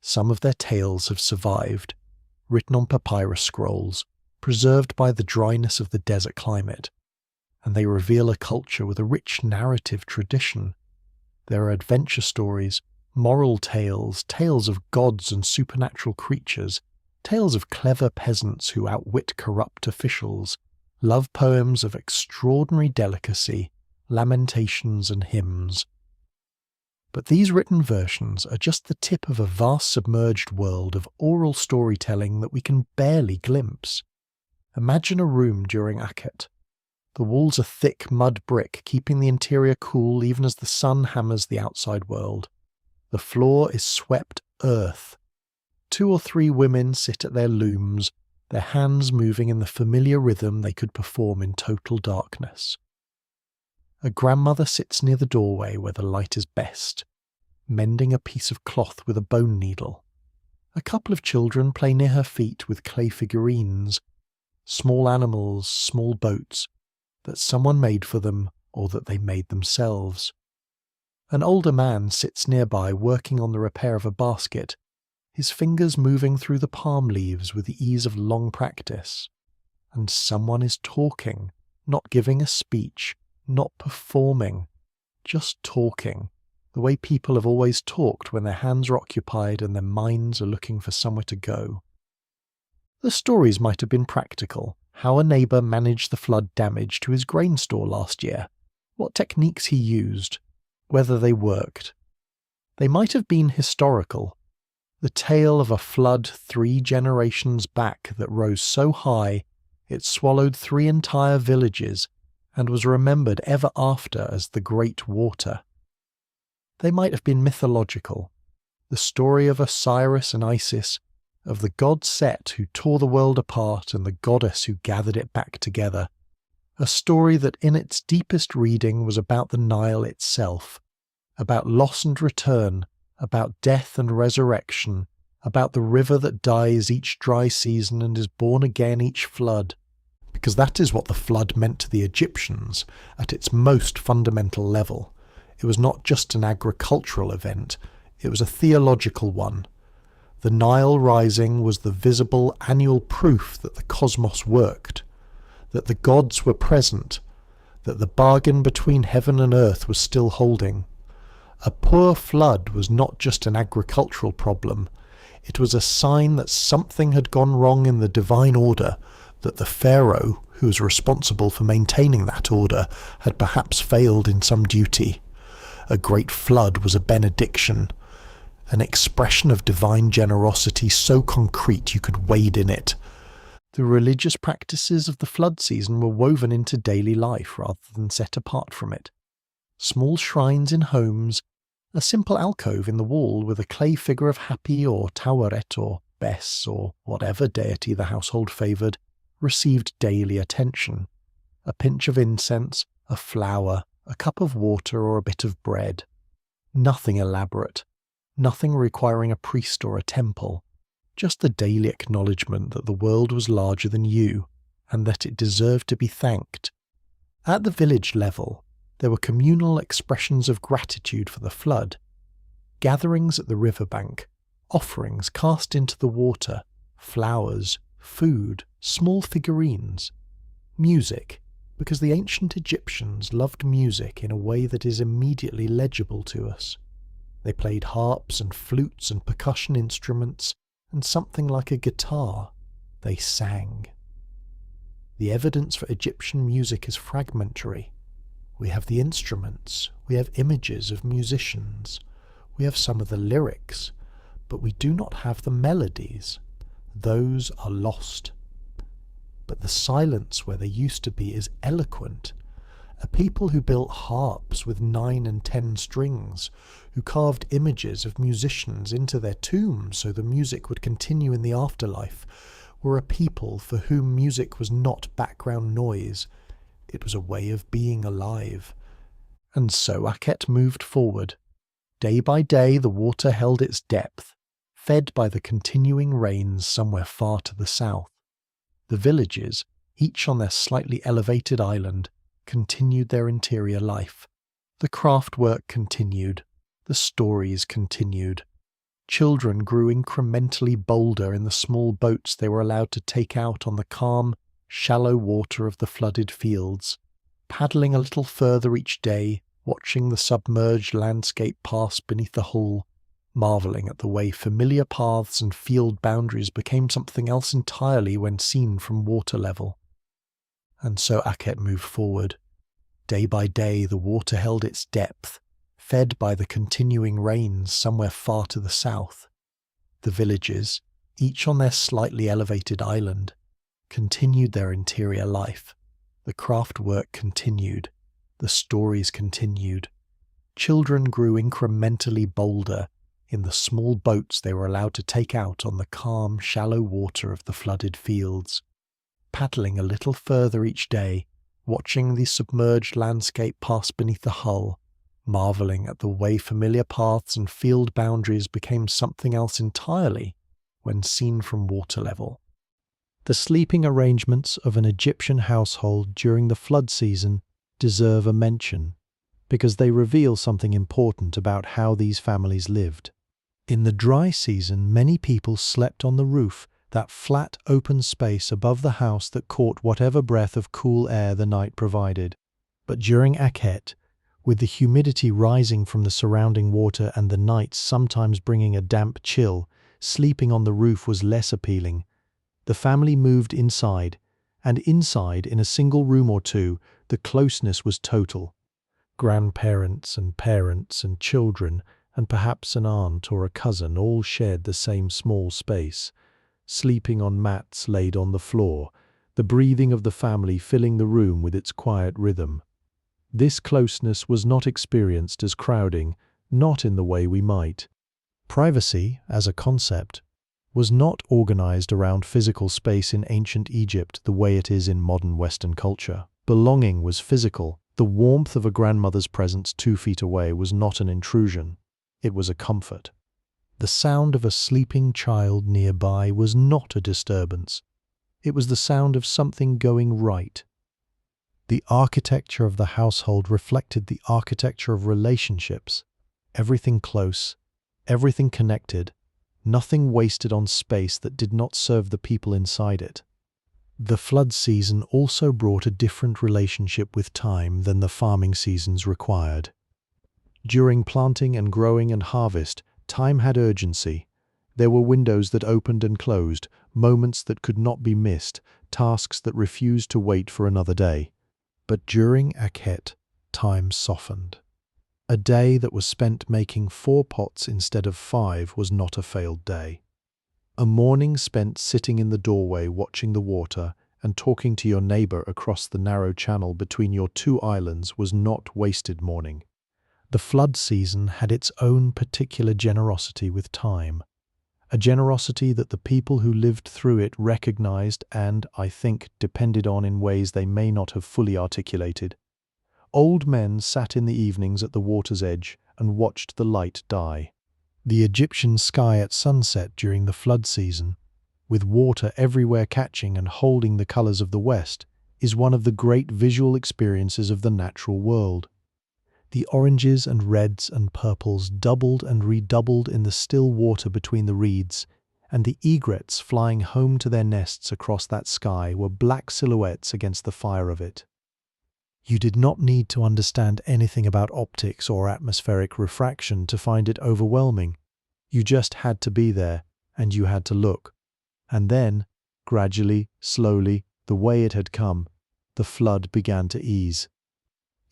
Some of their tales have survived, written on papyrus scrolls, preserved by the dryness of the desert climate, and they reveal a culture with a rich narrative tradition. There are adventure stories, moral tales, tales of gods and supernatural creatures, tales of clever peasants who outwit corrupt officials, love poems of extraordinary delicacy, lamentations and hymns. But these written versions are just the tip of a vast submerged world of oral storytelling that we can barely glimpse. Imagine a room during Akhet. The walls are thick mud brick, keeping the interior cool even as the sun hammers the outside world. The floor is swept earth. 2 or 3 women sit at their looms, their hands moving in the familiar rhythm they could perform in total darkness. A grandmother sits near the doorway where the light is best, mending a piece of cloth with a bone needle. A couple of children play near her feet with clay figurines, small animals, small boats, that someone made for them or that they made themselves. An older man sits nearby working on the repair of a basket, his fingers moving through the palm leaves with the ease of long practice. And someone is talking, not giving a speech, not performing, just talking, the way people have always talked when their hands are occupied and their minds are looking for somewhere to go. The stories might have been practical, how a neighbour managed the flood damage to his grain store last year, what techniques he used, whether they worked. They might have been historical, the tale of a flood 3 generations back that rose so high it swallowed 3 entire villages and was remembered ever after as the Great Water. They might have been mythological, the story of Osiris and Isis, of the god Set who tore the world apart and the goddess who gathered it back together, A story that in its deepest reading was about the Nile itself, about loss and return, about death and resurrection, about the river that dies each dry season and is born again each flood. Because that is what the flood meant to the Egyptians at its most fundamental level. It was not just an agricultural event, it was a theological one. The Nile rising was the visible annual proof that the cosmos worked, that the gods were present, that the bargain between heaven and earth was still holding. A poor flood was not just an agricultural problem, it was a sign that something had gone wrong in the divine order, that the Pharaoh, who was responsible for maintaining that order, had perhaps failed in some duty. A great flood was a benediction, an expression of divine generosity so concrete you could wade in it. The religious practices of the flood season were woven into daily life rather than set apart from it. Small shrines in homes, a simple alcove in the wall with a clay figure of Hapi or Taweret or Bes or whatever deity the household favoured, received daily attention. A pinch of incense, a flower, a cup of water or a bit of bread. Nothing elaborate, nothing requiring a priest or a temple, just the daily acknowledgement that the world was larger than you and that it deserved to be thanked. At the village level, there were communal expressions of gratitude for the flood, gatherings at the riverbank, offerings cast into the water, flowers, food, small figurines, music, because the ancient Egyptians loved music in a way that is immediately legible to us. They played harps and flutes and percussion instruments, and something like a guitar. They sang. The evidence for Egyptian music is fragmentary. We have the instruments, we have images of musicians, we have some of the lyrics, but we do not have the melodies. Those are lost. But the silence where they used to be is eloquent. A people who built harps with 9 and 10 strings, who carved images of musicians into their tombs so the music would continue in the afterlife, were a people for whom music was not background noise. It was a way of being alive. And so Akhet moved forward. Day by day the water held its depth, fed by the continuing rains somewhere far to the south. The villages, each on their slightly elevated island, continued their interior life. The craft work continued. The stories continued. Children grew incrementally bolder in the small boats they were allowed to take out on the calm, shallow water of the flooded fields, paddling a little further each day, watching the submerged landscape pass beneath the hull, marvelling at the way familiar paths and field boundaries became something else entirely when seen from water level. And so Akhet moved forward. Day by day the water held its depth, fed by the continuing rains somewhere far to the south. The villages, each on their slightly elevated island, continued their interior life. The craft work continued. The stories continued. Children grew incrementally bolder in the small boats they were allowed to take out on the calm, shallow water of the flooded fields, paddling a little further each day, watching the submerged landscape pass beneath the hull, marvelling at the way familiar paths and field boundaries became something else entirely when seen from water level. The sleeping arrangements of an Egyptian household during the flood season deserve a mention, because they reveal something important about how these families lived. In the dry season, many people slept on the roof, that flat open space above the house that caught whatever breath of cool air the night provided. But during Akhet, with the humidity rising from the surrounding water and the nights sometimes bringing a damp chill, sleeping on the roof was less appealing. The family moved inside, and inside, in a single room or two, the closeness was total. Grandparents and children, and perhaps an aunt or a cousin all shared the same small space, sleeping on mats laid on the floor, the breathing of the family filling the room with its quiet rhythm. This closeness was not experienced as crowding, not in the way we might. Privacy, as a concept, was not organized around physical space in ancient Egypt the way it is in modern Western culture. Belonging was physical. The warmth of a grandmother's presence 2 feet away was not an intrusion. It was a comfort. The sound of a sleeping child nearby was not a disturbance. It was the sound of something going right. The architecture of the household reflected the architecture of relationships. Everything close, everything connected, nothing wasted on space that did not serve the people inside it. The flood season also brought a different relationship with time than the farming seasons required. During planting and growing and harvest, time had urgency. There were windows that opened and closed, moments that could not be missed, tasks that refused to wait for another day. But during Akhet, time softened. A day that was spent making 4 pots instead of 5 was not a failed day. A morning spent sitting in the doorway watching the water and talking to your neighbor across the narrow channel between your 2 islands was not wasted morning. The flood season had its own particular generosity with time, a generosity that the people who lived through it recognized and, I think, depended on in ways they may not have fully articulated. Old men sat in the evenings at the water's edge and watched the light die. The Egyptian sky at sunset during the flood season, with water everywhere catching and holding the colors of the West, is one of the great visual experiences of the natural world. The oranges and reds and purples doubled and redoubled in the still water between the reeds, and the egrets flying home to their nests across that sky were black silhouettes against the fire of it. You did not need to understand anything about optics or atmospheric refraction to find it overwhelming. You just had to be there, and you had to look. And then, gradually, slowly, the way it had come, the flood began to ease.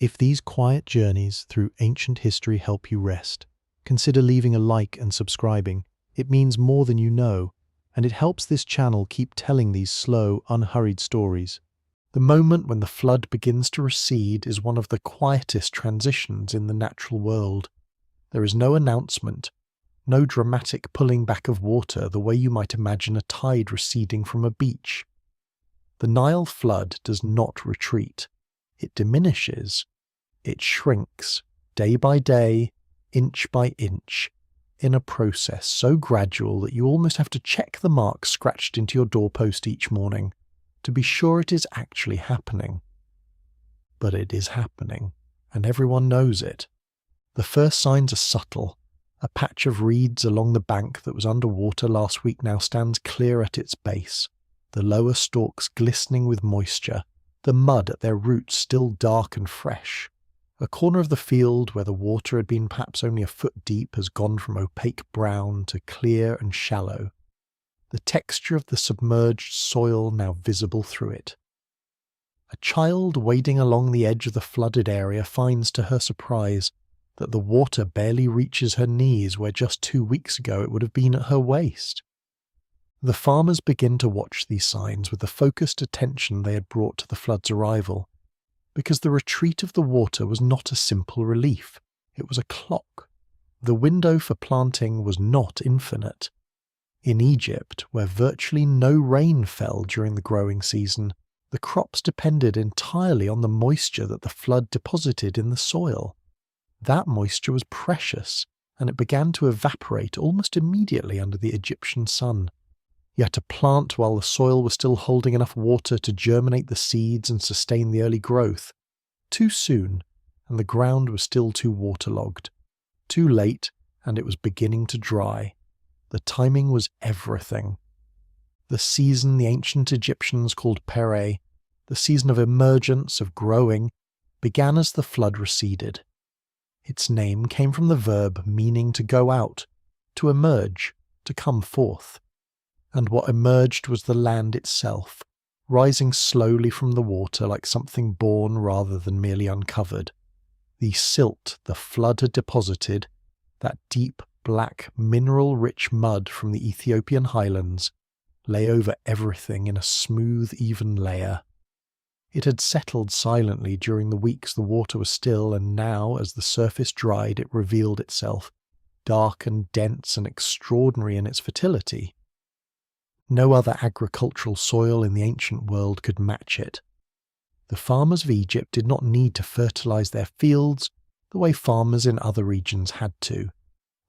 If these quiet journeys through ancient history help you rest, consider leaving a like and subscribing. It means more than you know, and it helps this channel keep telling these slow, unhurried stories. The moment when the flood begins to recede is one of the quietest transitions in the natural world. There is no announcement, no dramatic pulling back of water the way you might imagine a tide receding from a beach. The Nile flood does not retreat. It diminishes. It shrinks, day by day, inch by inch, in a process so gradual that you almost have to check the marks scratched into your doorpost each morning to be sure it is actually happening. But it is happening, and everyone knows it. The first signs are subtle. A patch of reeds along the bank that was under water last week now stands clear at its base, the lower stalks glistening with moisture, the mud at their roots still dark and fresh. A corner of the field where the water had been perhaps only a foot deep has gone from opaque brown to clear and shallow, the texture of the submerged soil now visible through it. A child wading along the edge of the flooded area finds to her surprise that the water barely reaches her knees where just 2 weeks ago it would have been at her waist. The farmers begin to watch these signs with the focused attention they had brought to the flood's arrival, because the retreat of the water was not a simple relief, it was a clock. The window for planting was not infinite. In Egypt, where virtually no rain fell during the growing season, the crops depended entirely on the moisture that the flood deposited in the soil. That moisture was precious, and it began to evaporate almost immediately under the Egyptian sun. You had to plant while the soil was still holding enough water to germinate the seeds and sustain the early growth. Too soon, and the ground was still too waterlogged. Too late, and it was beginning to dry. The timing was everything. The season the ancient Egyptians called Pere, the season of emergence, of growing, began as the flood receded. Its name came from the verb meaning to go out, to emerge, to come forth. And what emerged was the land itself, rising slowly from the water like something born rather than merely uncovered. The silt the flood had deposited, that deep, black, mineral-rich mud from the Ethiopian highlands, lay over everything in a smooth, even layer. It had settled silently during the weeks the water was still, and now, as the surface dried, it revealed itself, dark and dense and extraordinary in its fertility. No other agricultural soil in the ancient world could match it. The farmers of Egypt did not need to fertilize their fields the way farmers in other regions had to.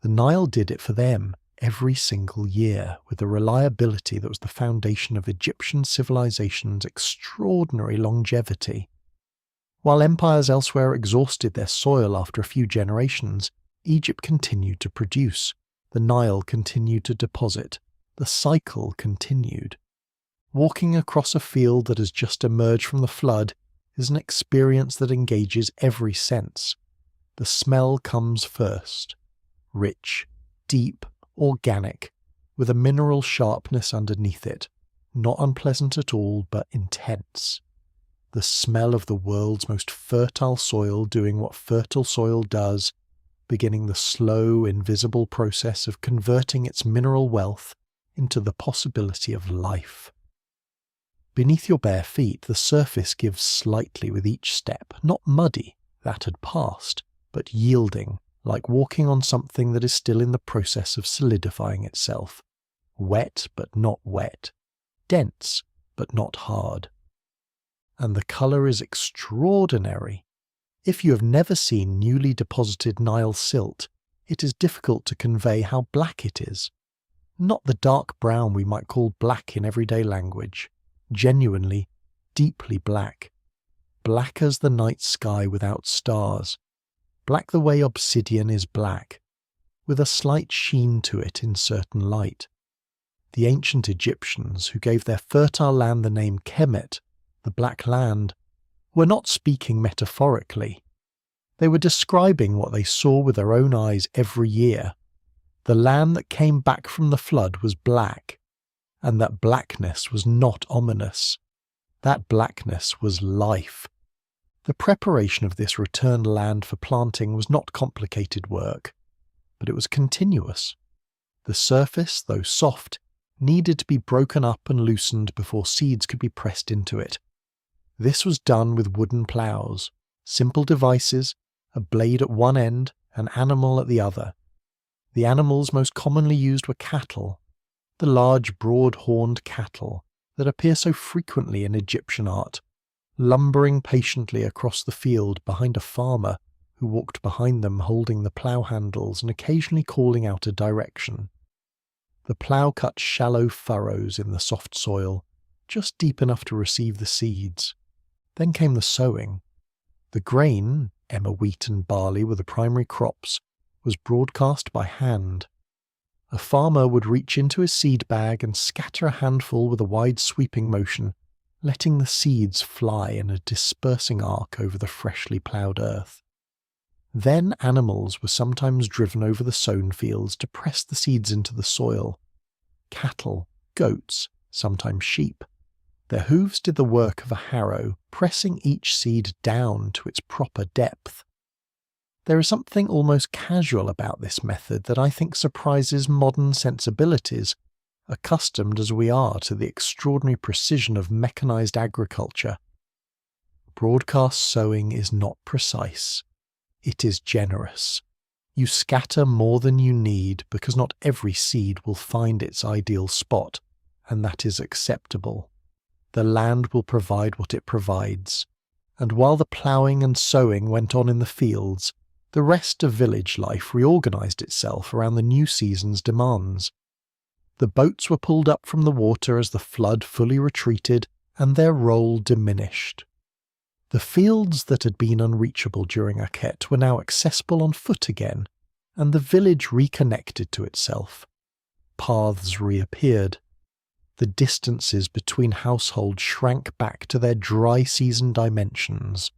The Nile did it for them every single year with a reliability that was the foundation of Egyptian civilization's extraordinary longevity. While empires elsewhere exhausted their soil after a few generations, Egypt continued to produce. The Nile continued to deposit. The cycle continued. Walking across a field that has just emerged from the flood is an experience that engages every sense. The smell comes first. Rich, deep, organic, with a mineral sharpness underneath it, not unpleasant at all, but intense. The smell of the world's most fertile soil doing what fertile soil does, beginning the slow, invisible process of converting its mineral wealth into the possibility of life. Beneath your bare feet, the surface gives slightly with each step, not muddy, that had passed, but yielding, like walking on something that is still in the process of solidifying itself. Wet, but not wet. Dense, but not hard. And the colour is extraordinary. If you have never seen newly deposited Nile silt, it is difficult to convey how black it is. Not the dark brown we might call black in everyday language. Genuinely, deeply black. Black as the night sky without stars. Black the way obsidian is black, with a slight sheen to it in certain light. The ancient Egyptians, who gave their fertile land the name Kemet, the Black Land, were not speaking metaphorically. They were describing what they saw with their own eyes every year. The land that came back from the flood was black, and that blackness was not ominous. That blackness was life. The preparation of this returned land for planting was not complicated work, but it was continuous. The surface, though soft, needed to be broken up and loosened before seeds could be pressed into it. This was done with wooden ploughs, simple devices, a blade at one end, an animal at the other. The animals most commonly used were cattle, the large broad-horned cattle that appear so frequently in Egyptian art, lumbering patiently across the field behind a farmer who walked behind them holding the plough handles and occasionally calling out a direction. The plough cut shallow furrows in the soft soil, just deep enough to receive the seeds. Then came the sowing. The grain, emmer wheat and barley were the primary crops, was broadcast by hand. A farmer would reach into his seed bag and scatter a handful with a wide sweeping motion, letting the seeds fly in a dispersing arc over the freshly ploughed earth. Then animals were sometimes driven over the sown fields to press the seeds into the soil. Cattle, goats, sometimes sheep. Their hooves did the work of a harrow, pressing each seed down to its proper depth. There is something almost casual about this method that I think surprises modern sensibilities, accustomed as we are to the extraordinary precision of mechanized agriculture. Broadcast sowing is not precise. It is generous. You scatter more than you need because not every seed will find its ideal spot, and that is acceptable. The land will provide what it provides, and while the ploughing and sowing went on in the fields, the rest of village life reorganized itself around the new season's demands. The boats were pulled up from the water as the flood fully retreated, and their role diminished. The fields that had been unreachable during Akhet were now accessible on foot again, and the village reconnected to itself. Paths reappeared. The distances between households shrank back to their dry season dimensions.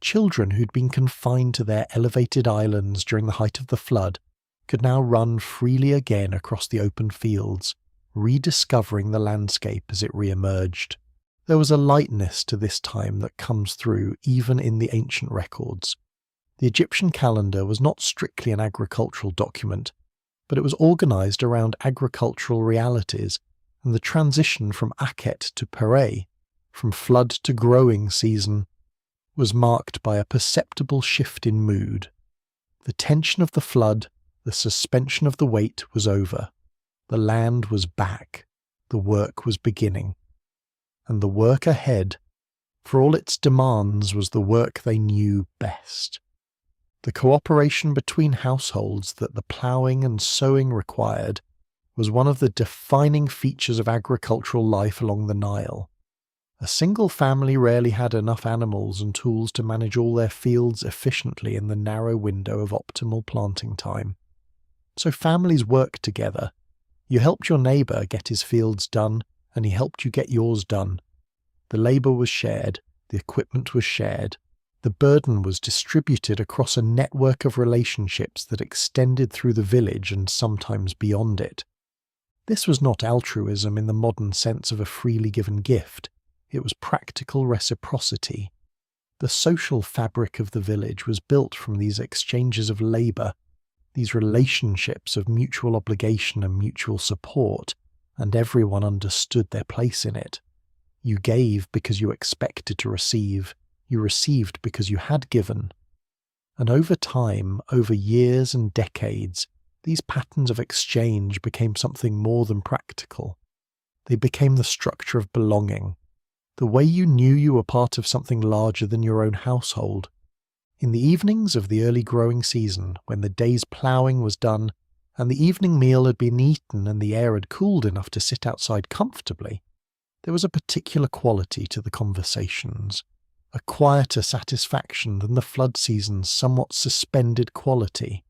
Children who'd been confined to their elevated islands during the height of the flood could now run freely again across the open fields, rediscovering the landscape as it re-emerged. There was a lightness to this time that comes through even in the ancient records. The Egyptian calendar was not strictly an agricultural document, but it was organized around agricultural realities and the transition from Akhet to Pereh, from flood to growing season, was marked by a perceptible shift in mood. The tension of the flood, the suspension of the weight was over. The land was back. The work was beginning. And the work ahead For all its demands was the work they knew best. The cooperation between households that the ploughing and sowing required was one of the defining features of agricultural life along the Nile. A single family rarely had enough animals and tools to manage all their fields efficiently in the narrow window of optimal planting time. So families worked together. You helped your neighbour get his fields done, and he helped you get yours done. The labour was shared, the equipment was shared, the burden was distributed across a network of relationships that extended through the village and sometimes beyond it. This was not altruism in the modern sense of a freely given gift. It was practical reciprocity. The social fabric of the village was built from these exchanges of labour, these relationships of mutual obligation and mutual support, and everyone understood their place in it. You gave because you expected to receive. You received because you had given. And over time, over years and decades, these patterns of exchange became something more than practical. They became the structure of belonging, the way you knew you were part of something larger than your own household. In the evenings of the early growing season, when the day's ploughing was done, and the evening meal had been eaten and the air had cooled enough to sit outside comfortably, there was a particular quality to the conversations, a quieter satisfaction than the flood season's somewhat suspended quality.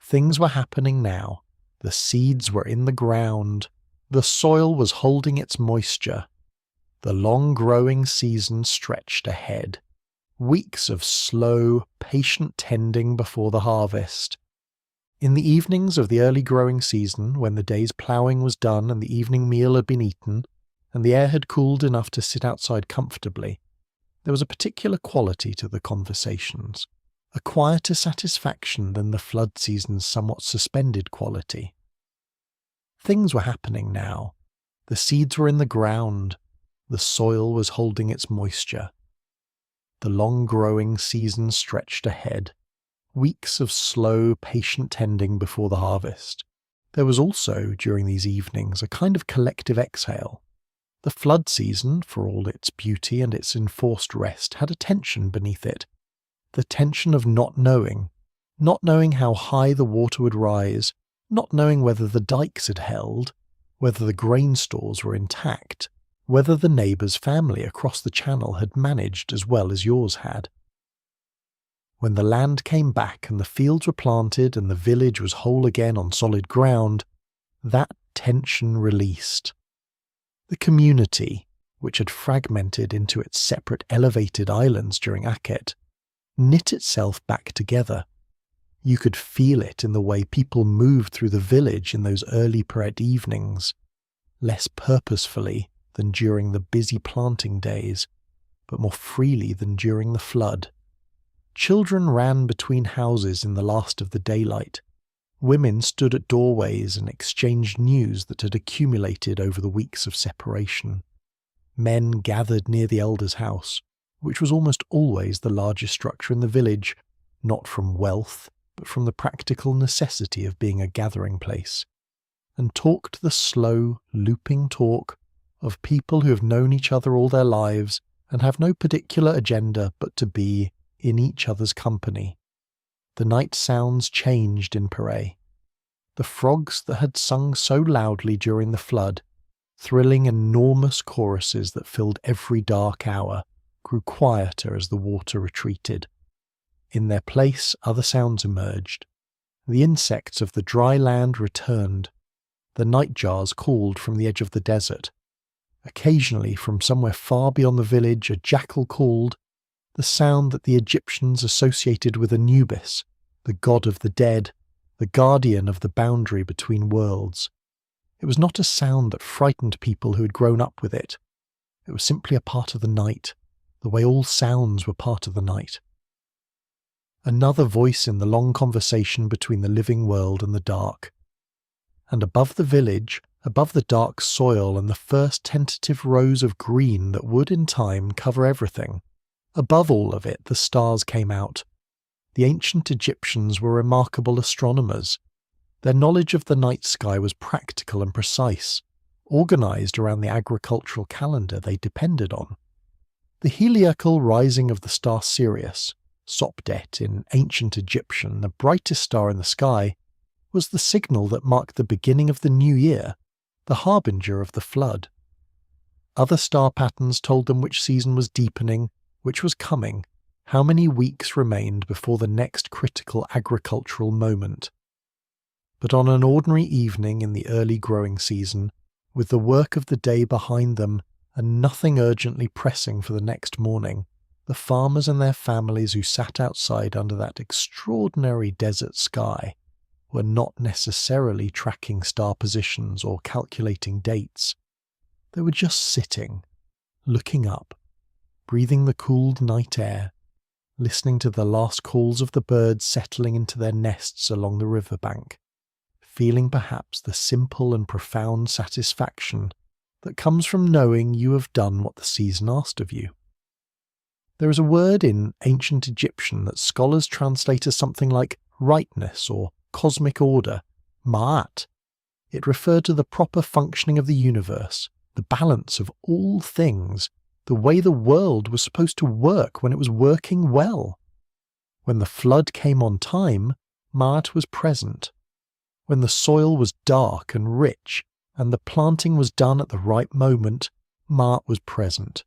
Things were happening now. The seeds were in the ground. The soil was holding its moisture. The long growing season stretched ahead. Weeks of slow, patient tending before the harvest. In the evenings of the early growing season, when the day's ploughing was done and the evening meal had been eaten, and the air had cooled enough to sit outside comfortably, there was a particular quality to the conversations, a quieter satisfaction than the flood season's somewhat suspended quality. Things were happening now. The seeds were in the ground. The soil was holding its moisture. The long-growing season stretched ahead. Weeks of slow, patient tending before the harvest. There was also, during these evenings, a kind of collective exhale. The flood season, for all its beauty and its enforced rest, had a tension beneath it. The tension of not knowing how high the water would rise, not knowing whether the dikes had held, whether the grain stores were intact, whether the neighbour's family across the channel had managed as well as yours had. When the land came back and the fields were planted and the village was whole again on solid ground, that tension released. The community, which had fragmented into its separate elevated islands during Akhet, knit itself back together. You could feel it in the way people moved through the village in those early Peret evenings, less purposefully than during the busy planting days, but more freely than during the flood. Children ran between houses in the last of the daylight. Women stood at doorways and exchanged news that had accumulated over the weeks of separation. Men gathered near the elder's house, which was almost always the largest structure in the village, not from wealth, but from the practical necessity of being a gathering place, and talked the slow, looping talk of people who have known each other all their lives and have no particular agenda but to be in each other's company. The night sounds changed in Peret. The frogs that had sung so loudly during the flood, thrilling enormous choruses that filled every dark hour, grew quieter as the water retreated. In their place, other sounds emerged. The insects of the dry land returned. The nightjars called from the edge of the desert. Occasionally, from somewhere far beyond the village, a jackal called, the sound that the Egyptians associated with Anubis, the god of the dead, the guardian of the boundary between worlds. It was not a sound that frightened people who had grown up with it. It was simply a part of the night, the way all sounds were part of the night. Another voice in the long conversation between the living world and the dark. And above the village, above the dark soil and the first tentative rose of green that would in time cover everything, above all of it the stars came out. The ancient Egyptians were remarkable astronomers. Their knowledge of the night sky was practical and precise, organised around the agricultural calendar they depended on. The heliacal rising of the star Sirius, Sopdet in ancient Egyptian, the brightest star in the sky, was the signal that marked the beginning of the new year, the harbinger of the flood. Other star patterns told them which season was deepening, which was coming, how many weeks remained before the next critical agricultural moment. But on an ordinary evening in the early growing season, with the work of the day behind them and nothing urgently pressing for the next morning, the farmers and their families who sat outside under that extraordinary desert sky were not necessarily tracking star positions or calculating dates. They were just sitting, looking up, breathing the cooled night air, listening to the last calls of the birds settling into their nests along the riverbank, feeling perhaps the simple and profound satisfaction that comes from knowing you have done what the season asked of you. There is a word in ancient Egyptian that scholars translate as something like rightness or cosmic order, ma'at. It referred to the proper functioning of the universe, the balance of all things, the way the world was supposed to work when it was working well. When the flood came on time, ma'at was present. When the soil was dark and rich, and the planting was done at the right moment, ma'at was present.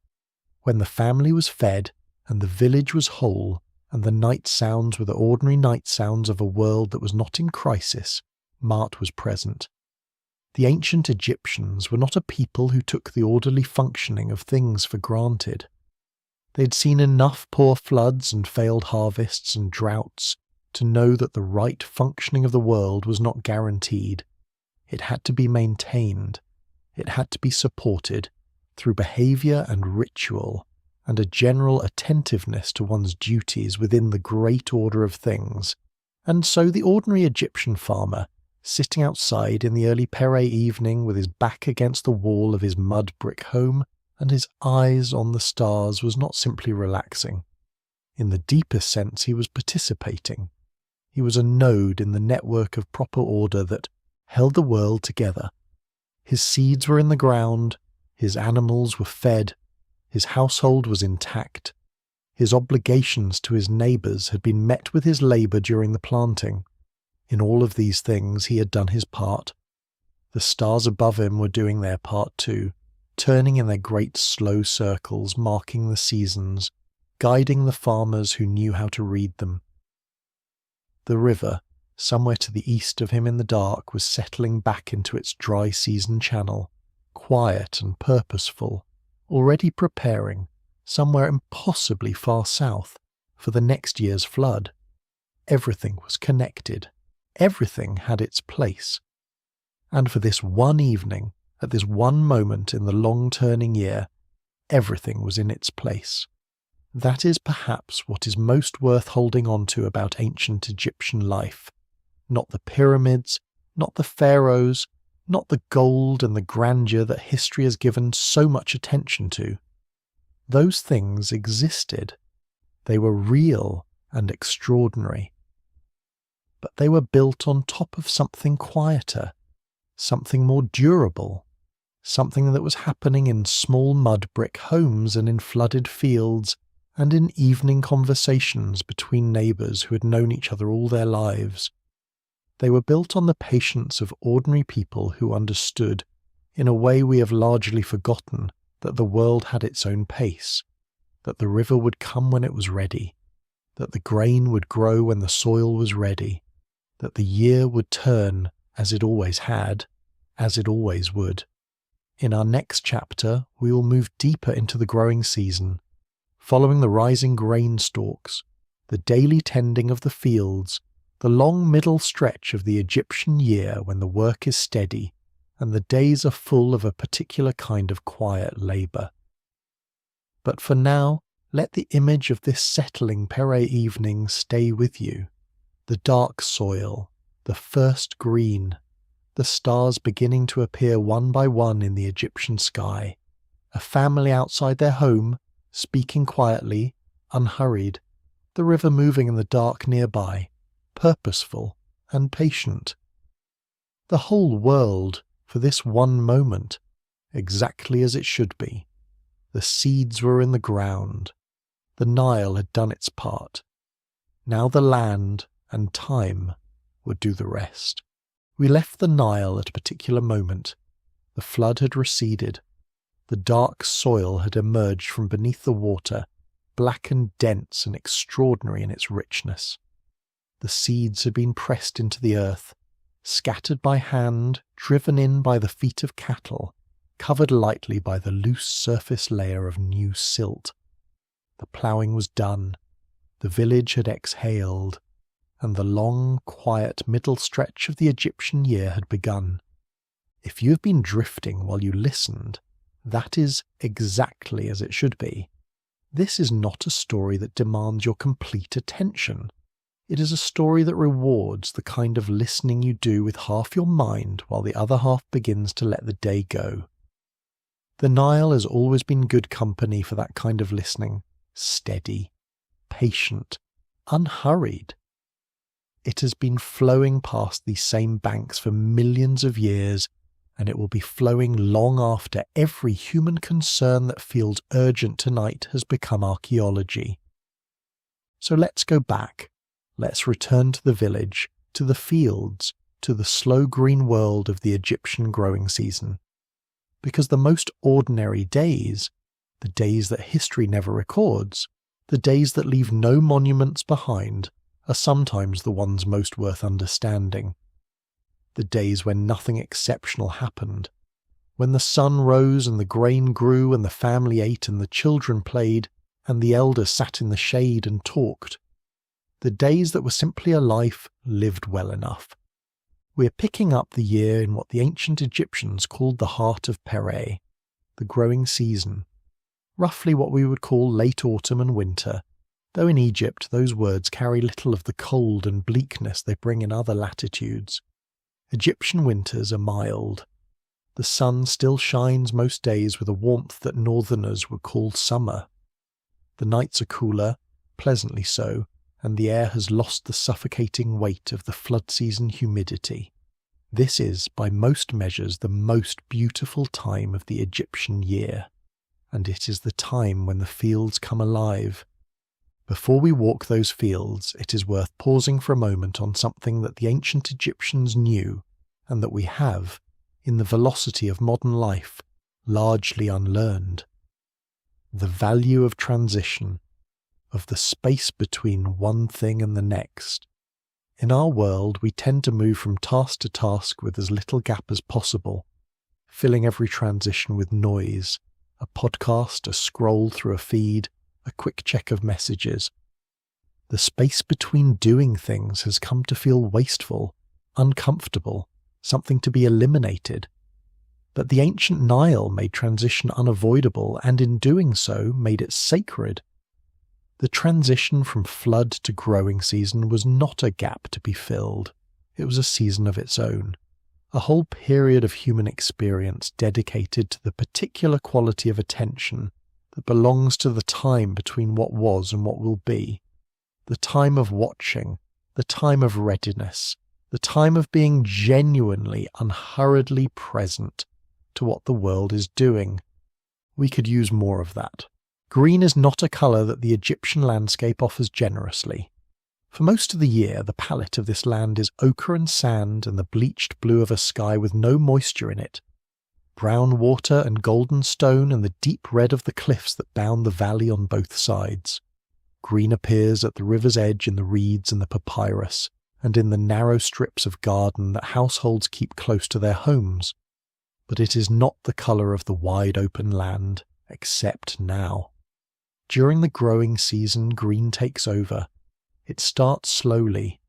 When the family was fed, and the village was whole, and the night sounds were the ordinary night sounds of a world that was not in crisis, ma'at was present. The ancient Egyptians were not a people who took the orderly functioning of things for granted. They had seen enough poor floods and failed harvests and droughts to know that the right functioning of the world was not guaranteed. It had to be maintained. It had to be supported through behaviour and ritual and a general attentiveness to one's duties within the great order of things. And so the ordinary Egyptian farmer, sitting outside in the early Pere evening with his back against the wall of his mud brick home and his eyes on the stars, was not simply relaxing. In the deepest sense, he was participating. He was a node in the network of proper order that held the world together. His seeds were in the ground, his animals were fed, his household was intact. His obligations to his neighbours had been met with his labour during the planting. In all of these things he had done his part. The stars above him were doing their part too, turning in their great slow circles, marking the seasons, guiding the farmers who knew how to read them. The river, somewhere to the east of him in the dark, was settling back into its dry season channel, quiet and purposeful, already preparing, somewhere impossibly far south, for the next year's flood. Everything was connected. Everything had its place. And for this one evening, at this one moment in the long turning year, everything was in its place. That is perhaps what is most worth holding on to about ancient Egyptian life. Not the pyramids, not the pharaohs, not the gold and the grandeur that history has given so much attention to. Those things existed. They were real and extraordinary. But they were built on top of something quieter, something more durable, something that was happening in small mud brick homes and in flooded fields and in evening conversations between neighbours who had known each other all their lives. They were built on the patience of ordinary people who understood, in a way we have largely forgotten, that the world had its own pace, that the river would come when it was ready, that the grain would grow when the soil was ready, that the year would turn as it always had, as it always would. In our next chapter, we will move deeper into the growing season, following the rising grain stalks, the daily tending of the fields, the long middle stretch of the Egyptian year when the work is steady and the days are full of a particular kind of quiet labour. But for now, let the image of this settling Pere evening stay with you. The dark soil, the first green, the stars beginning to appear one by one in the Egyptian sky, a family outside their home, speaking quietly, unhurried, the river moving in the dark nearby, purposeful and patient. The whole world, for this one moment, exactly as it should be. The seeds were in the ground. The Nile had done its part. Now the land and time would do the rest. We left the Nile at a particular moment. The flood had receded. The dark soil had emerged from beneath the water, black and dense and extraordinary in its richness. The seeds had been pressed into the earth, scattered by hand, driven in by the feet of cattle, covered lightly by the loose surface layer of new silt. The ploughing was done, the village had exhaled, and the long, quiet middle stretch of the Egyptian year had begun. If you have been drifting while you listened, that is exactly as it should be. This is not a story that demands your complete attention. It is a story that rewards the kind of listening you do with half your mind while the other half begins to let the day go. The Nile has always been good company for that kind of listening, steady, patient, unhurried. It has been flowing past these same banks for millions of years, and it will be flowing long after every human concern that feels urgent tonight has become archaeology. So let's go back. Let's return to the village, to the fields, to the slow green world of the Egyptian growing season. Because the most ordinary days, the days that history never records, the days that leave no monuments behind, are sometimes the ones most worth understanding. The days when nothing exceptional happened, when the sun rose and the grain grew and the family ate and the children played and the elders sat in the shade and talked. The days that were simply a life lived well enough. We are picking up the year in what the ancient Egyptians called the heart of Pere, the growing season, roughly what we would call late autumn and winter, though in Egypt those words carry little of the cold and bleakness they bring in other latitudes. Egyptian winters are mild. The sun still shines most days with a warmth that northerners would call summer. The nights are cooler, pleasantly so, and the air has lost the suffocating weight of the flood season humidity. This is, by most measures, the most beautiful time of the Egyptian year, and it is the time when the fields come alive. Before we walk those fields, it is worth pausing for a moment on something that the ancient Egyptians knew, and that we have, in the velocity of modern life, largely unlearned. The value of transition, of the space between one thing and the next. In our world, we tend to move from task to task with as little gap as possible, filling every transition with noise, a podcast, a scroll through a feed, a quick check of messages. The space between doing things has come to feel wasteful, uncomfortable, something to be eliminated. But the ancient Nile made transition unavoidable, and in doing so made it sacred. The transition from flood to growing season was not a gap to be filled. It was a season of its own, a whole period of human experience dedicated to the particular quality of attention that belongs to the time between what was and what will be, the time of watching, the time of readiness, the time of being genuinely, unhurriedly present to what the world is doing. We could use more of that. Green is not a colour that the Egyptian landscape offers generously. For most of the year, the palette of this land is ochre and sand and the bleached blue of a sky with no moisture in it, brown water and golden stone and the deep red of the cliffs that bound the valley on both sides. Green appears at the river's edge in the reeds and the papyrus, and in the narrow strips of garden that households keep close to their homes. But it is not the colour of the wide open land, except now. During the growing season, green takes over. It starts slowly,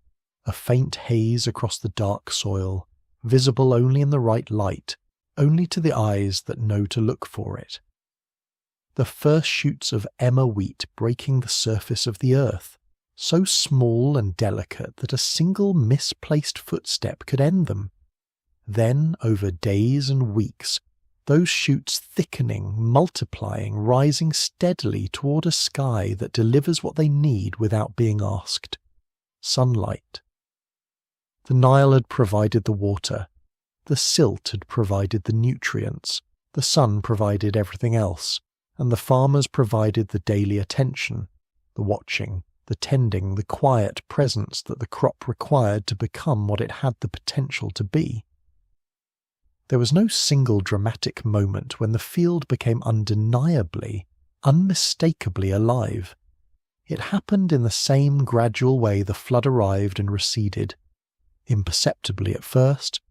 a faint haze across the dark soil, visible only in the right light, only to the eyes that know to look for it. The first shoots of emmer wheat breaking the surface of the earth, so small and delicate that a single misplaced footstep could end them. Then, over days and weeks, those shoots thickening, multiplying, rising steadily toward a sky that delivers what they need without being asked. Sunlight. The Nile had provided the water. The silt had provided the nutrients. The sun provided everything else. and the farmers provided the daily attention, the watching, the tending, the quiet presence that the crop required to become what it had the potential to be. There was no single dramatic moment when the field became undeniably, unmistakably alive. It happened in the same gradual way the flood arrived and receded, imperceptibly at first,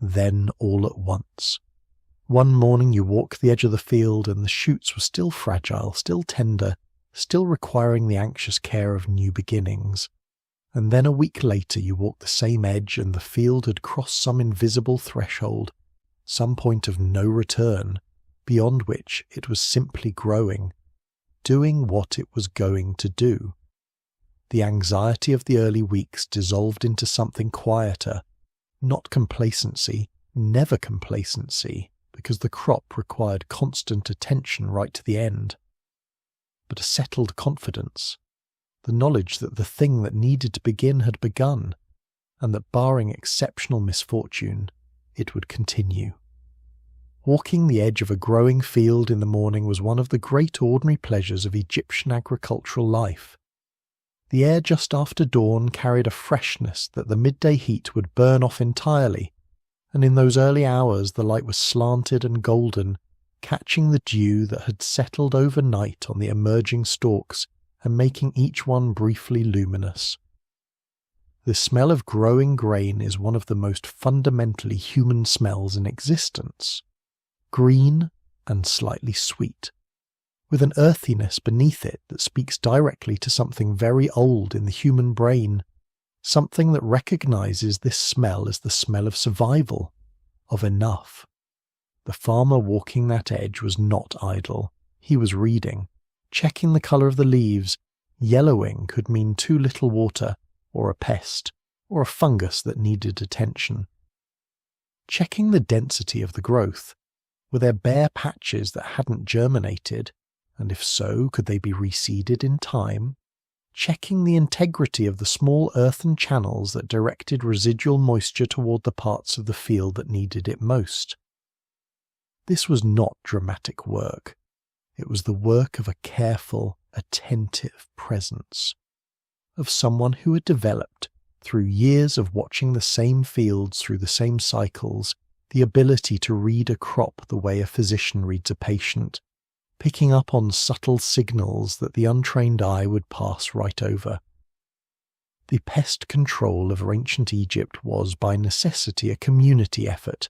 then all at once. One morning you walked the edge of the field and the shoots were still fragile, still tender, still requiring the anxious care of new beginnings. And then a week later you walked the same edge and the field had crossed some invisible threshold, some point of no return, beyond which it was simply growing, doing what it was going to do. The anxiety of the early weeks dissolved into something quieter, not complacency, never complacency, because the crop required constant attention right to the end, but a settled confidence, the knowledge that the thing that needed to begin had begun, and that barring exceptional misfortune, it would continue. Walking the edge of a growing field in the morning was one of the great ordinary pleasures of Egyptian agricultural life. The air just after dawn carried a freshness that the midday heat would burn off entirely, and in those early hours the light was slanted and golden, catching the dew that had settled overnight on the emerging stalks and making each one briefly luminous. The smell of growing grain is one of the most fundamentally human smells in existence. Green and slightly sweet, with an earthiness beneath it that speaks directly to something very old in the human brain, something that recognizes this smell as the smell of survival, of enough. The farmer walking that edge was not idle. He was reading, checking the colour of the leaves. Yellowing could mean too little water, or a pest, or a fungus that needed attention. Checking the density of the growth. Were there bare patches that hadn't germinated, and if so, could they be reseeded in time? Checking the integrity of the small earthen channels that directed residual moisture toward the parts of the field that needed it most. This was not dramatic work. It was the work of a careful, attentive presence, of someone who had developed, through years of watching the same fields through the same cycles, the ability to read a crop the way a physician reads a patient, picking up on subtle signals that the untrained eye would pass right over. The pest control of ancient Egypt was by necessity a community effort.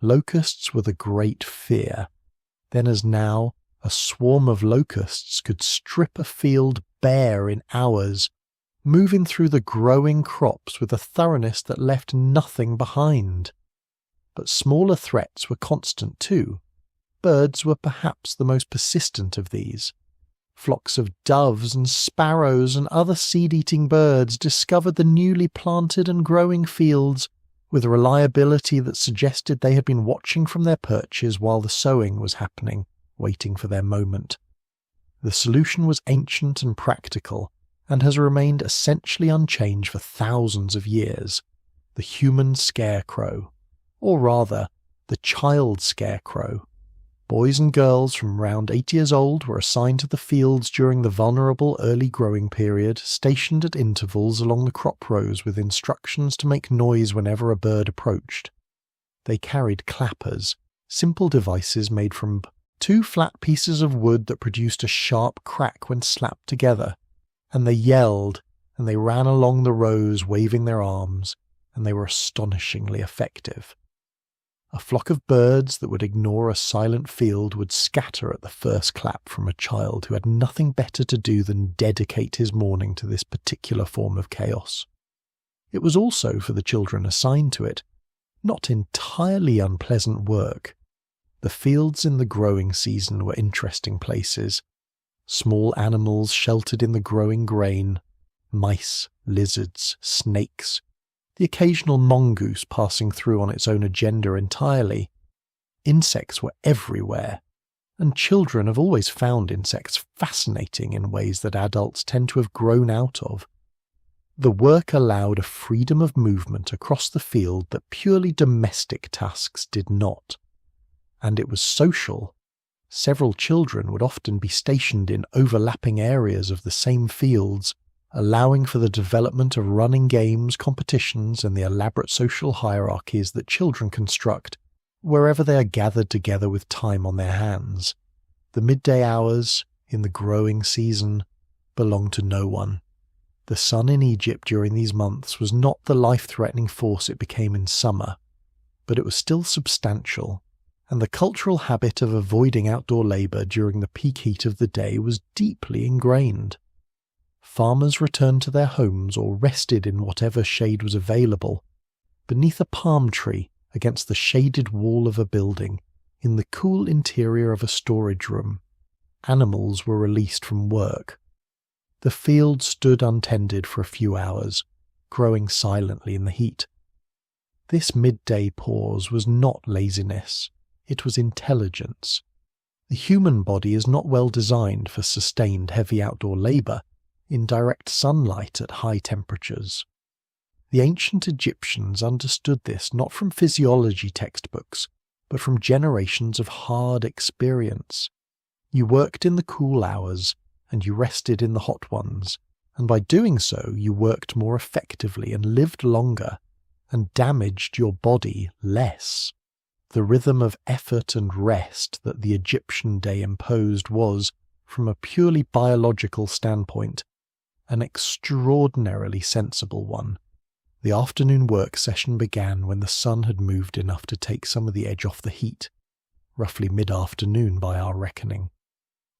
Locusts were the great fear. Then as now, a swarm of locusts could strip a field bare in hours, moving through the growing crops with a thoroughness that left nothing behind. But smaller threats were constant too. Birds were perhaps the most persistent of these. Flocks of doves and sparrows and other seed-eating birds discovered the newly planted and growing fields with a reliability that suggested they had been watching from their perches while the sowing was happening, waiting for their moment. The solution was ancient and practical, and has remained essentially unchanged for thousands of years. The human scarecrow, or rather, the child scarecrow. Boys and girls from around 8 years old were assigned to the fields during the vulnerable early growing period, stationed at intervals along the crop rows with instructions to make noise whenever a bird approached. They carried clappers, simple devices made from 2 flat pieces of wood that produced a sharp crack when slapped together, and they yelled, and they ran along the rows waving their arms, and they were astonishingly effective. A flock of birds that would ignore a silent field would scatter at the first clap from a child who had nothing better to do than dedicate his morning to this particular form of chaos. It was also, for the children assigned to it, not entirely unpleasant work. The fields in the growing season were interesting places. Small animals sheltered in the growing grain, mice, lizards, snakes, the occasional mongoose passing through on its own agenda entirely. Insects were everywhere, and children have always found insects fascinating in ways that adults tend to have grown out of. The work allowed a freedom of movement across the field that purely domestic tasks did not, and it was social, Several children would often be stationed in overlapping areas of the same fields, allowing for the development of running games, competitions, and the elaborate social hierarchies that children construct wherever they are gathered together with time on their hands. The midday hours, in the growing season, belong to no one. The sun in Egypt during these months was not the life-threatening force it became in summer, but it was still substantial, and the cultural habit of avoiding outdoor labour during the peak heat of the day was deeply ingrained. Farmers returned to their homes or rested in whatever shade was available, beneath a palm tree against the shaded wall of a building, in the cool interior of a storage room. Animals were released from work. The field stood untended for a few hours, growing silently in the heat. This midday pause was not laziness, it was intelligence. The human body is not well designed for sustained heavy outdoor labour in direct sunlight at high temperatures. The ancient Egyptians understood this not from physiology textbooks, but from generations of hard experience. You worked in the cool hours, and you rested in the hot ones, and by doing so you worked more effectively and lived longer, and damaged your body less. The rhythm of effort and rest that the Egyptian day imposed was, from a purely biological standpoint, an extraordinarily sensible one. The afternoon work session began when the sun had moved enough to take some of the edge off the heat, roughly mid-afternoon by our reckoning.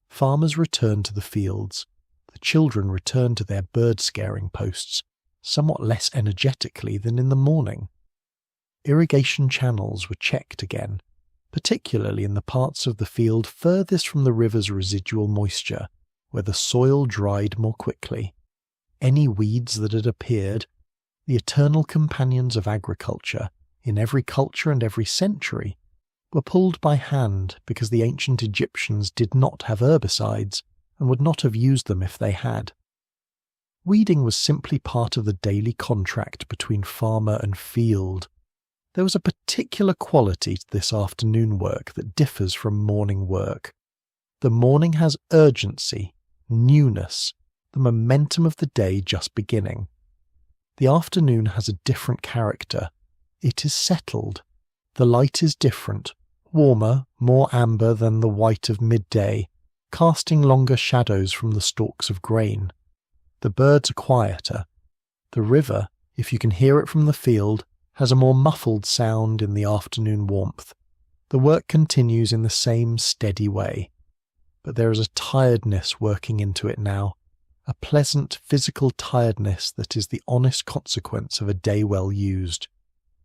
Farmers returned to the fields. The children returned to their bird-scaring posts, somewhat less energetically than in the morning. Irrigation channels were checked again, particularly in the parts of the field furthest from the river's residual moisture, where the soil dried more quickly. Any weeds that had appeared, the eternal companions of agriculture, in every culture and every century, were pulled by hand because the ancient Egyptians did not have herbicides and would not have used them if they had. Weeding was simply part of the daily contract between farmer and field. There was a particular quality to this afternoon work that differs from morning work. The morning has urgency, newness, the momentum of the day just beginning. The afternoon has a different character. It is settled. The light is different, warmer, more amber than the white of midday, casting longer shadows from the stalks of grain. The birds are quieter. The river, if you can hear it from the field, has a more muffled sound in the afternoon warmth. The work continues in the same steady way. But there is a tiredness working into it now, a pleasant physical tiredness that is the honest consequence of a day well used.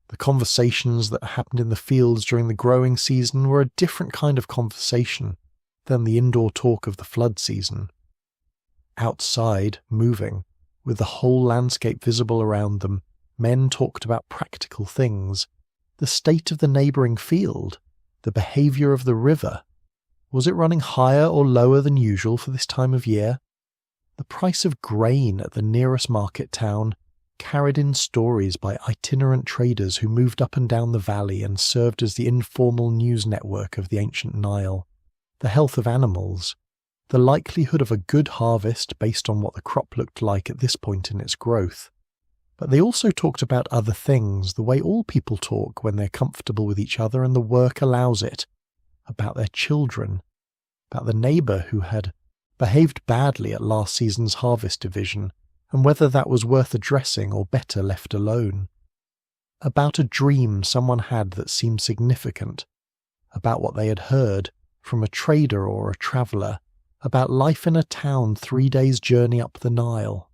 The conversations that happened in the fields during the growing season were a different kind of conversation than the indoor talk of the flood season. Outside, moving, with the whole landscape visible around them, men talked about practical things, the state of the neighbouring field, the behaviour of the river. Was it running higher or lower than usual for this time of year? The price of grain at the nearest market town carried in stories by itinerant traders who moved up and down the valley and served as the informal news network of the ancient Nile. The health of animals, the likelihood of a good harvest based on what the crop looked like at this point in its growth. But they also talked about other things, the way all people talk when they're comfortable with each other and the work allows it, about their children, about the neighbour who had behaved badly at last season's harvest division, and whether that was worth addressing or better left alone. About a dream someone had that seemed significant, about what they had heard from a trader or a traveller, about life in a town 3 days' journey up the Nile.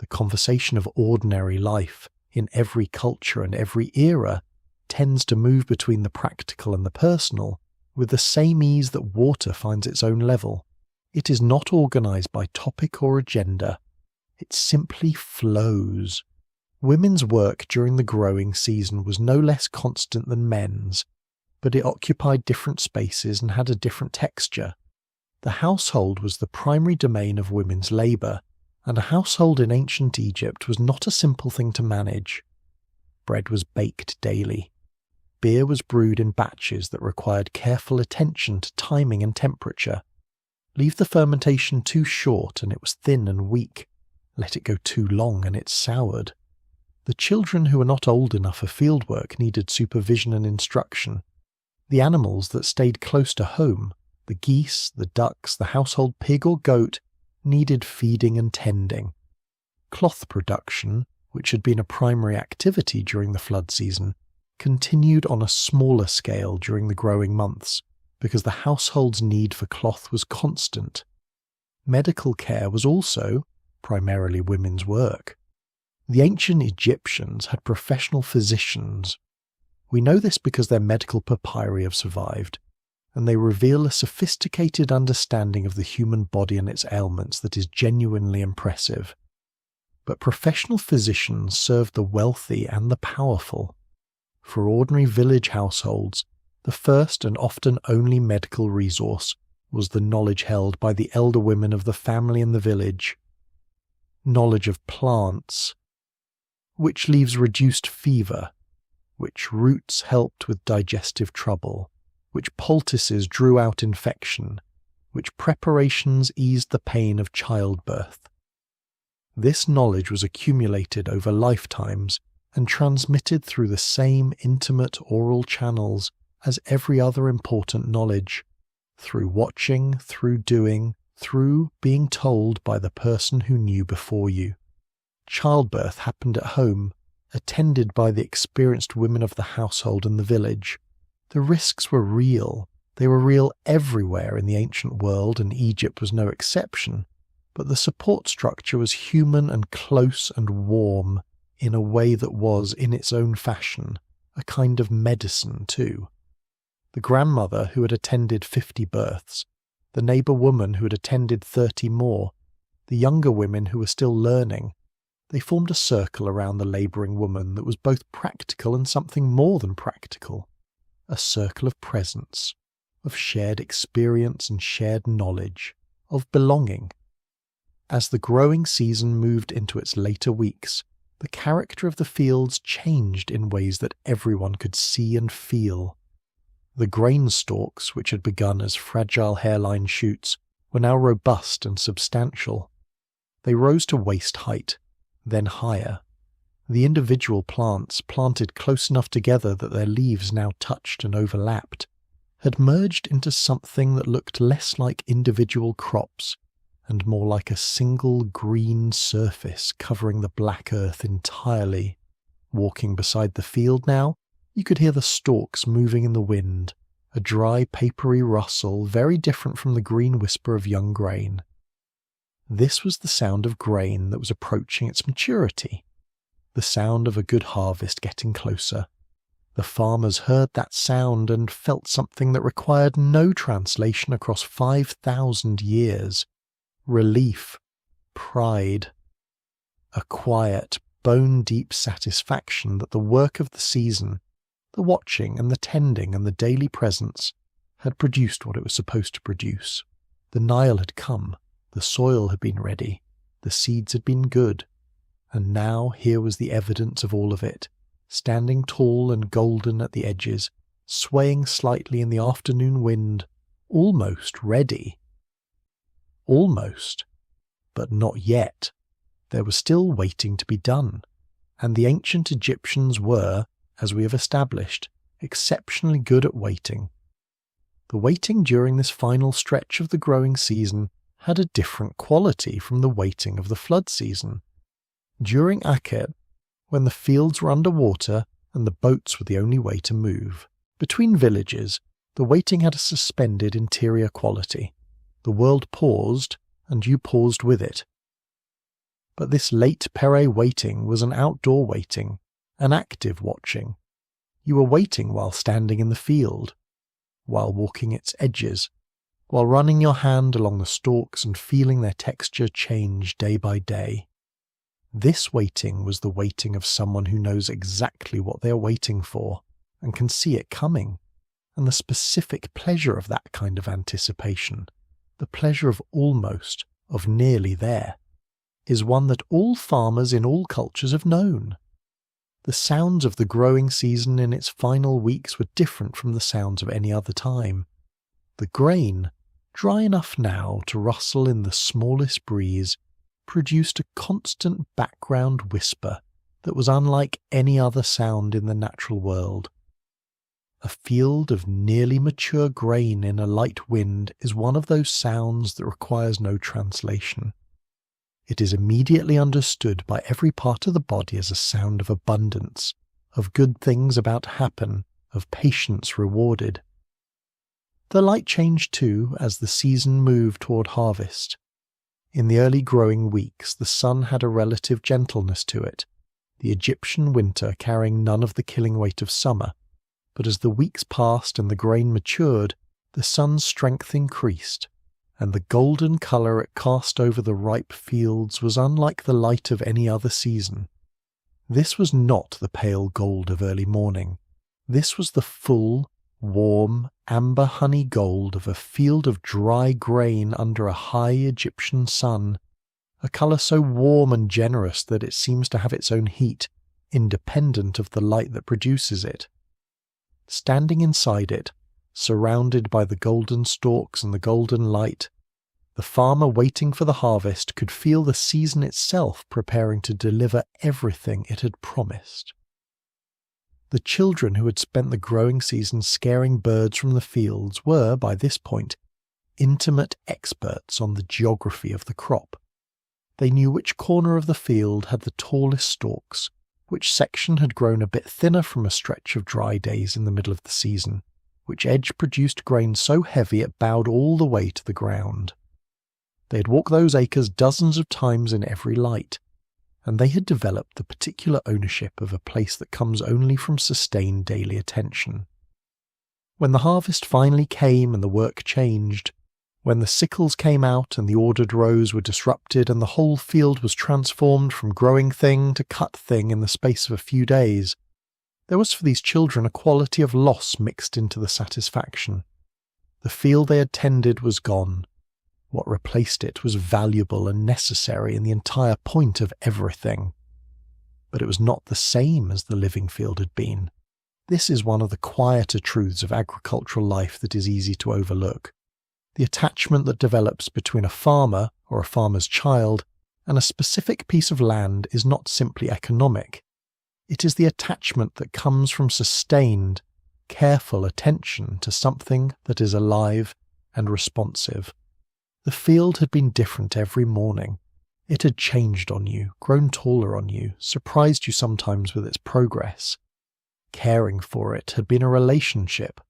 The conversation of ordinary life, in every culture and every era, tends to move between the practical and the personal, with the same ease that water finds its own level. It is not organised by topic or agenda. It simply flows. Women's work during the growing season was no less constant than men's, but it occupied different spaces and had a different texture. The household was the primary domain of women's labour, and a household in ancient Egypt was not a simple thing to manage. Bread was baked daily. Beer was brewed in batches that required careful attention to timing and temperature. Leave the fermentation too short and it was thin and weak. Let it go too long and it soured. The children who were not old enough for fieldwork needed supervision and instruction. The animals that stayed close to home, the geese, the ducks, the household pig or goat, needed feeding and tending. Cloth production, which had been a primary activity during the flood season, continued on a smaller scale during the growing months because the household's need for cloth was constant. Medical care was also primarily women's work. The ancient Egyptians had professional physicians. We know this because their medical papyri have survived, and they reveal a sophisticated understanding of the human body and its ailments that is genuinely impressive. But professional physicians served the wealthy and the powerful. For ordinary village households, the first and often only medical resource was the knowledge held by the elder women of the family and the village. Knowledge of plants, which leaves reduced fever, which roots helped with digestive trouble, which poultices drew out infection, which preparations eased the pain of childbirth. This knowledge was accumulated over lifetimes and transmitted through the same intimate oral channels as every other important knowledge, through watching, through doing, through being told by the person who knew before you. Childbirth happened at home, attended by the experienced women of the household and the village. The risks were real. They were real everywhere in the ancient world, and Egypt was no exception. But the support structure was human and close and warm, in a way that was, in its own fashion, a kind of medicine too. The grandmother who had attended 50 births, the neighbour woman who had attended 30 more, the younger women who were still learning, they formed a circle around the labouring woman that was both practical and something more than practical. A circle of presence, of shared experience and shared knowledge, of belonging. As the growing season moved into its later weeks, the character of the fields changed in ways that everyone could see and feel. The grain stalks, which had begun as fragile hairline shoots, were now robust and substantial. They rose to waist height, then higher. The individual plants, planted close enough together that their leaves now touched and overlapped, had merged into something that looked less like individual crops and more like a single green surface covering the black earth entirely. Walking beside the field now, you could hear the stalks moving in the wind, a dry, papery rustle very different from the green whisper of young grain. This was the sound of grain that was approaching its maturity, the sound of a good harvest getting closer. The farmers heard that sound and felt something that required no translation across 5,000 years. Relief, pride, a quiet, bone-deep satisfaction that the work of the season, the watching and the tending and the daily presence, had produced what it was supposed to produce. The Nile had come. The soil had been ready, the seeds had been good, and now here was the evidence of all of it, standing tall and golden at the edges, swaying slightly in the afternoon wind, almost ready. Almost, but not yet. There was still waiting to be done, and the ancient Egyptians were, as we have established, exceptionally good at waiting. The waiting during this final stretch of the growing season had a different quality from the waiting of the flood season. During Akhet, when the fields were under water and the boats were the only way to move, between villages, the waiting had a suspended interior quality. The world paused, and you paused with it. But this late Pere waiting was an outdoor waiting, an active watching. You were waiting while standing in the field, while walking its edges, while running your hand along the stalks and feeling their texture change day by day. This waiting was the waiting of someone who knows exactly what they are waiting for and can see it coming, and the specific pleasure of that kind of anticipation, the pleasure of almost, of nearly there, is one that all farmers in all cultures have known. The sounds of the growing season in its final weeks were different from the sounds of any other time. The grain, dry enough now to rustle in the smallest breeze, produced a constant background whisper that was unlike any other sound in the natural world. A field of nearly mature grain in a light wind is one of those sounds that requires no translation. It is immediately understood by every part of the body as a sound of abundance, of good things about to happen, of patience rewarded. The light changed too as the season moved toward harvest. In the early growing weeks, the sun had a relative gentleness to it, the Egyptian winter carrying none of the killing weight of summer. But as the weeks passed and the grain matured, the sun's strength increased, and the golden colour it cast over the ripe fields was unlike the light of any other season. This was not the pale gold of early morning. This was the full, warm, amber honey gold of a field of dry grain under a high Egyptian sun, a colour so warm and generous that it seems to have its own heat, independent of the light that produces it. Standing inside it, surrounded by the golden stalks and the golden light, the farmer waiting for the harvest could feel the season itself preparing to deliver everything it had promised. The children who had spent the growing season scaring birds from the fields were, by this point, intimate experts on the geography of the crop. They knew which corner of the field had the tallest stalks, which section had grown a bit thinner from a stretch of dry days in the middle of the season, which edge produced grain so heavy it bowed all the way to the ground. They had walked those acres dozens of times in every light, and they had developed the particular ownership of a place that comes only from sustained daily attention. When the harvest finally came and the work changed, when the sickles came out and the ordered rows were disrupted and the whole field was transformed from growing thing to cut thing in the space of a few days, there was for these children a quality of loss mixed into the satisfaction. The field they had tended was gone. What replaced it was valuable and necessary and the entire point of everything. But it was not the same as the living field had been. This is one of the quieter truths of agricultural life that is easy to overlook. The attachment that develops between a farmer or a farmer's child and a specific piece of land is not simply economic. It is the attachment that comes from sustained, careful attention to something that is alive and responsive. The field had been different every morning. It had changed on you, grown taller on you, surprised you sometimes with its progress. Caring for it had been a relationship,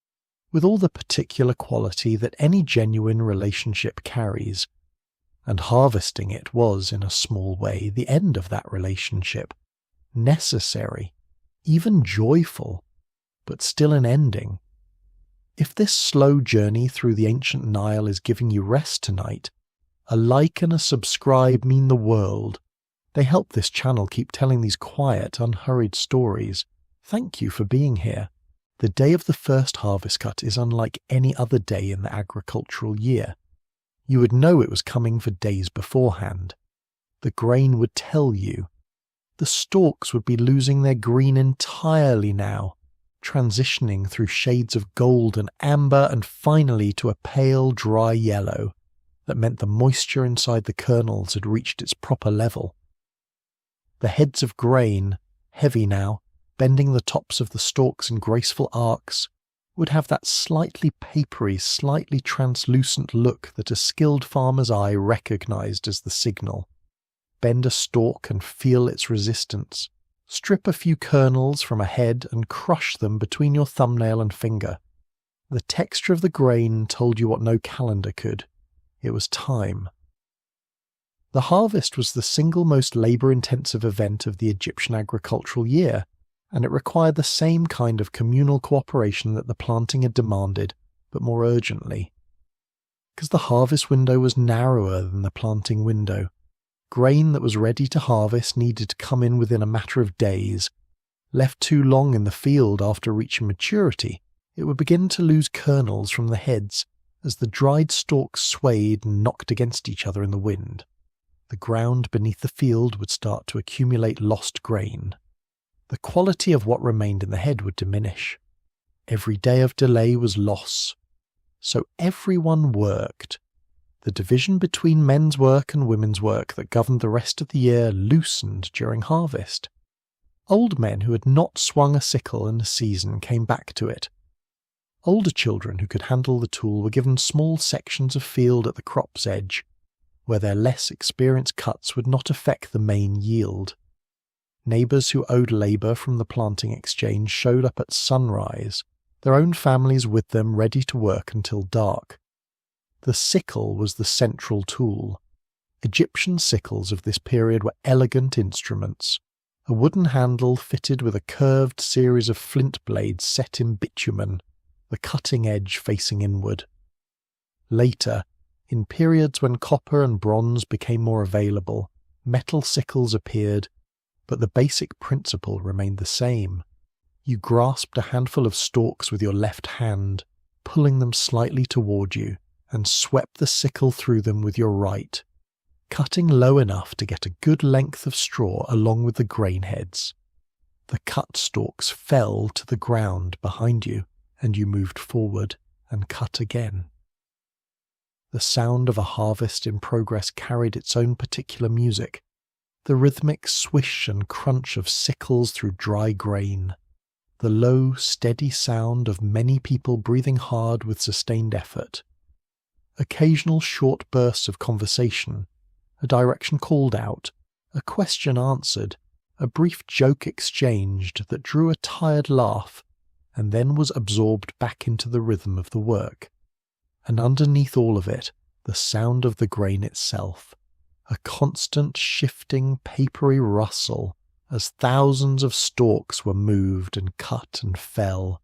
with all the particular quality that any genuine relationship carries, and harvesting it was, in a small way, the end of that relationship, necessary, even joyful, but still an ending. If this slow journey through the ancient Nile is giving you rest tonight, a like and a subscribe mean the world. They help this channel keep telling these quiet, unhurried stories. Thank you for being here. The day of the first harvest cut is unlike any other day in the agricultural year. You would know it was coming for days beforehand. The grain would tell you. The stalks would be losing their green entirely now, transitioning through shades of gold and amber and finally to a pale, dry yellow that meant the moisture inside the kernels had reached its proper level. The heads of grain, heavy now, bending the tops of the stalks in graceful arcs, would have that slightly papery, slightly translucent look that a skilled farmer's eye recognized as the signal. Bend a stalk and feel its resistance. Strip a few kernels from a head and crush them between your thumbnail and finger. The texture of the grain told you what no calendar could. It was time. The harvest was the single most labour-intensive event of the Egyptian agricultural year, and it required the same kind of communal cooperation that the planting had demanded, but more urgently. Because the harvest window was narrower than the planting window. Grain that was ready to harvest needed to come in within a matter of days. Left too long in the field after reaching maturity, it would begin to lose kernels from the heads as the dried stalks swayed and knocked against each other in the wind. The ground beneath the field would start to accumulate lost grain. the quality of what remained in the head would diminish. Every day of delay was loss. So everyone worked. The division between men's work and women's work that governed the rest of the year loosened during harvest. Old men who had not swung a sickle in a season came back to it. Older children who could handle the tool were given small sections of field at the crop's edge, where their less experienced cuts would not affect the main yield. Neighbours who owed labour from the planting exchange showed up at sunrise, their own families with them ready to work until dark. The sickle was the central tool. Egyptian sickles of this period were elegant instruments, a wooden handle fitted with a curved series of flint blades set in bitumen, the cutting edge facing inward. Later, in periods when copper and bronze became more available, metal sickles appeared, but the basic principle remained the same. You grasped a handful of stalks with your left hand, pulling them slightly toward you, and swept the sickle through them with your right, cutting low enough to get a good length of straw along with the grain heads. The cut stalks fell to the ground behind you, and you moved forward and cut again. The sound of a harvest in progress carried its own particular music, the rhythmic swish and crunch of sickles through dry grain, the low, steady sound of many people breathing hard with sustained effort. Occasional short bursts of conversation, a direction called out, a question answered, a brief joke exchanged that drew a tired laugh, and then was absorbed back into the rhythm of the work. And underneath all of it, the sound of the grain itself, a constant shifting papery rustle as thousands of stalks were moved and cut and fell,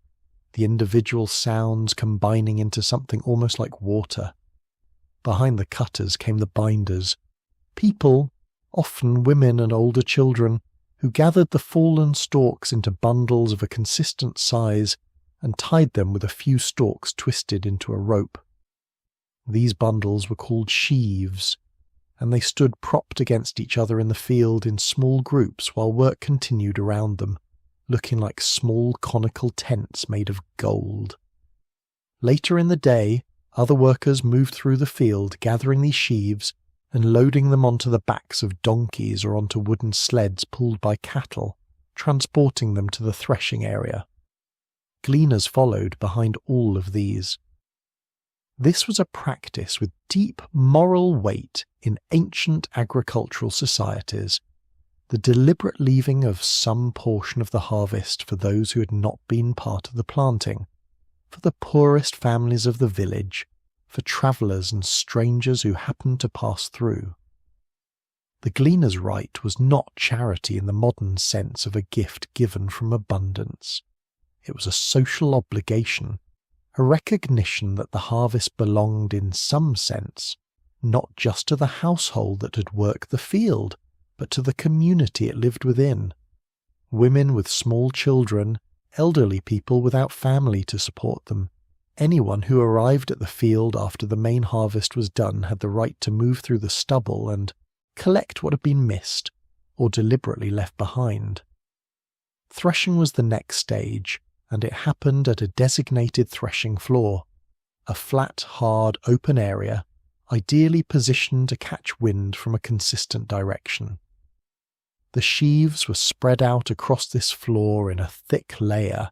the individual sounds combining into something almost like water. Behind the cutters came the binders, people, often women and older children, who gathered the fallen stalks into bundles of a consistent size and tied them with a few stalks twisted into a rope. These bundles were called sheaves, and they stood propped against each other in the field in small groups while work continued around them, looking like small conical tents made of gold. Later in the day, other workers moved through the field gathering these sheaves and loading them onto the backs of donkeys or onto wooden sleds pulled by cattle, transporting them to the threshing area. Gleaners followed behind all of these. This was a practice with deep moral weight in ancient agricultural societies, the deliberate leaving of some portion of the harvest for those who had not been part of the planting, for the poorest families of the village, for travellers and strangers who happened to pass through. The gleaner's right was not charity in the modern sense of a gift given from abundance. It was a social obligation, a recognition that the harvest belonged in some sense, not just to the household that had worked the field, but to the community it lived within. Women with small children, elderly people without family to support them, anyone who arrived at the field after the main harvest was done had the right to move through the stubble and collect what had been missed or deliberately left behind. Threshing was the next stage, and it happened at a designated threshing floor, a flat, hard, open area, ideally positioned to catch wind from a consistent direction. The sheaves were spread out across this floor in a thick layer,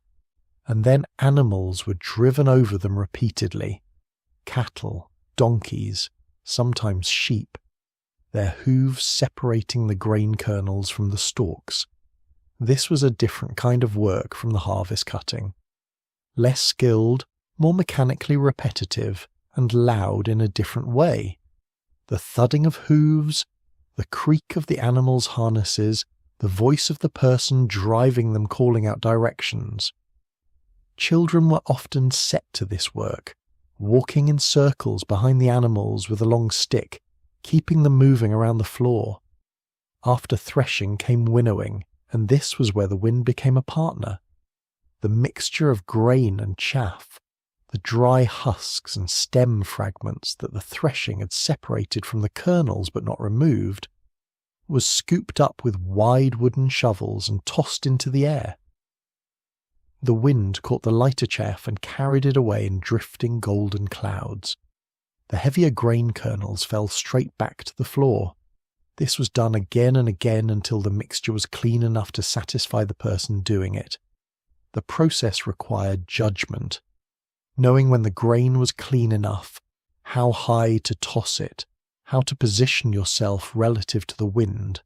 and then animals were driven over them repeatedly. Cattle, donkeys, sometimes sheep, their hooves separating the grain kernels from the stalks. This was a different kind of work from the harvest cutting. Less skilled, more mechanically repetitive, and loud in a different way. The thudding of hooves, the creak of the animals' harnesses, the voice of the person driving them calling out directions. Children were often set to this work, walking in circles behind the animals with a long stick, keeping them moving around the floor. After threshing came winnowing, and this was where the wind became a partner. The mixture of grain and chaff, the dry husks and stem fragments that the threshing had separated from the kernels but not removed, was scooped up with wide wooden shovels and tossed into the air. The wind caught the lighter chaff and carried it away in drifting golden clouds. The heavier grain kernels fell straight back to the floor. This was done again and again until the mixture was clean enough to satisfy the person doing it. The process required judgment, knowing when the grain was clean enough, how high to toss it, how to position yourself relative to the wind.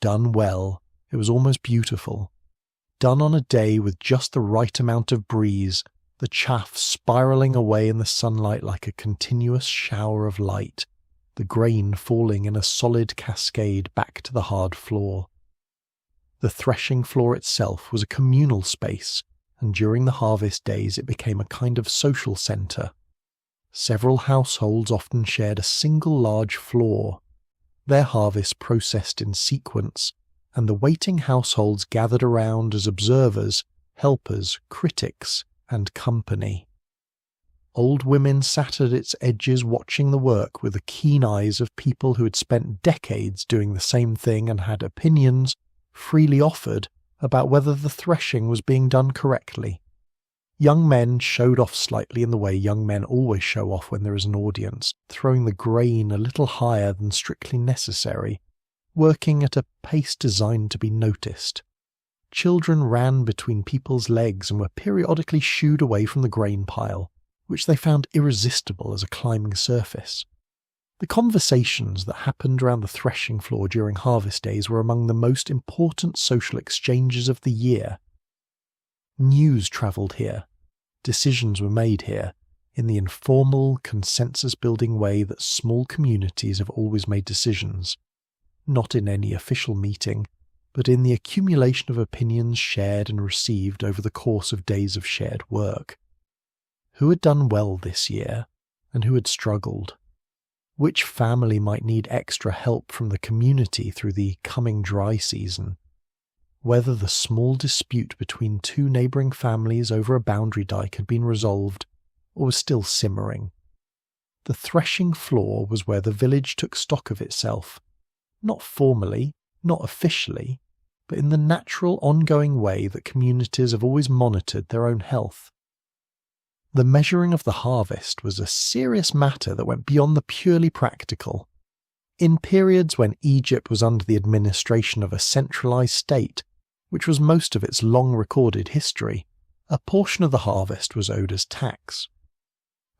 Done well, it was almost beautiful. Done on a day with just the right amount of breeze, the chaff spiralling away in the sunlight like a continuous shower of light, the grain falling in a solid cascade back to the hard floor. The threshing floor itself was a communal space, and during the harvest days it became a kind of social centre. Several households often shared a single large floor, their harvest processed in sequence, and the waiting households gathered around as observers, helpers, critics, and company. Old women sat at its edges watching the work with the keen eyes of people who had spent decades doing the same thing and had opinions, freely offered, about whether the threshing was being done correctly. Young men showed off slightly in the way young men always show off when there is an audience, throwing the grain a little higher than strictly necessary, working at a pace designed to be noticed. Children ran between people's legs and were periodically shooed away from the grain pile, which they found irresistible as a climbing surface. The conversations that happened around the threshing floor during harvest days were among the most important social exchanges of the year. News travelled here. Decisions were made here, in the informal, consensus-building way that small communities have always made decisions, not in any official meeting, but in the accumulation of opinions shared and received over the course of days of shared work. Who had done well this year, and who had struggled? Which family might need extra help from the community through the coming dry season? Whether the small dispute between two neighbouring families over a boundary dike had been resolved, or was still simmering. The threshing floor was where the village took stock of itself, not formally, not officially, but in the natural ongoing way that communities have always monitored their own health. The measuring of the harvest was a serious matter that went beyond the purely practical. In periods when Egypt was under the administration of a centralised state, which was most of its long-recorded history, a portion of the harvest was owed as tax.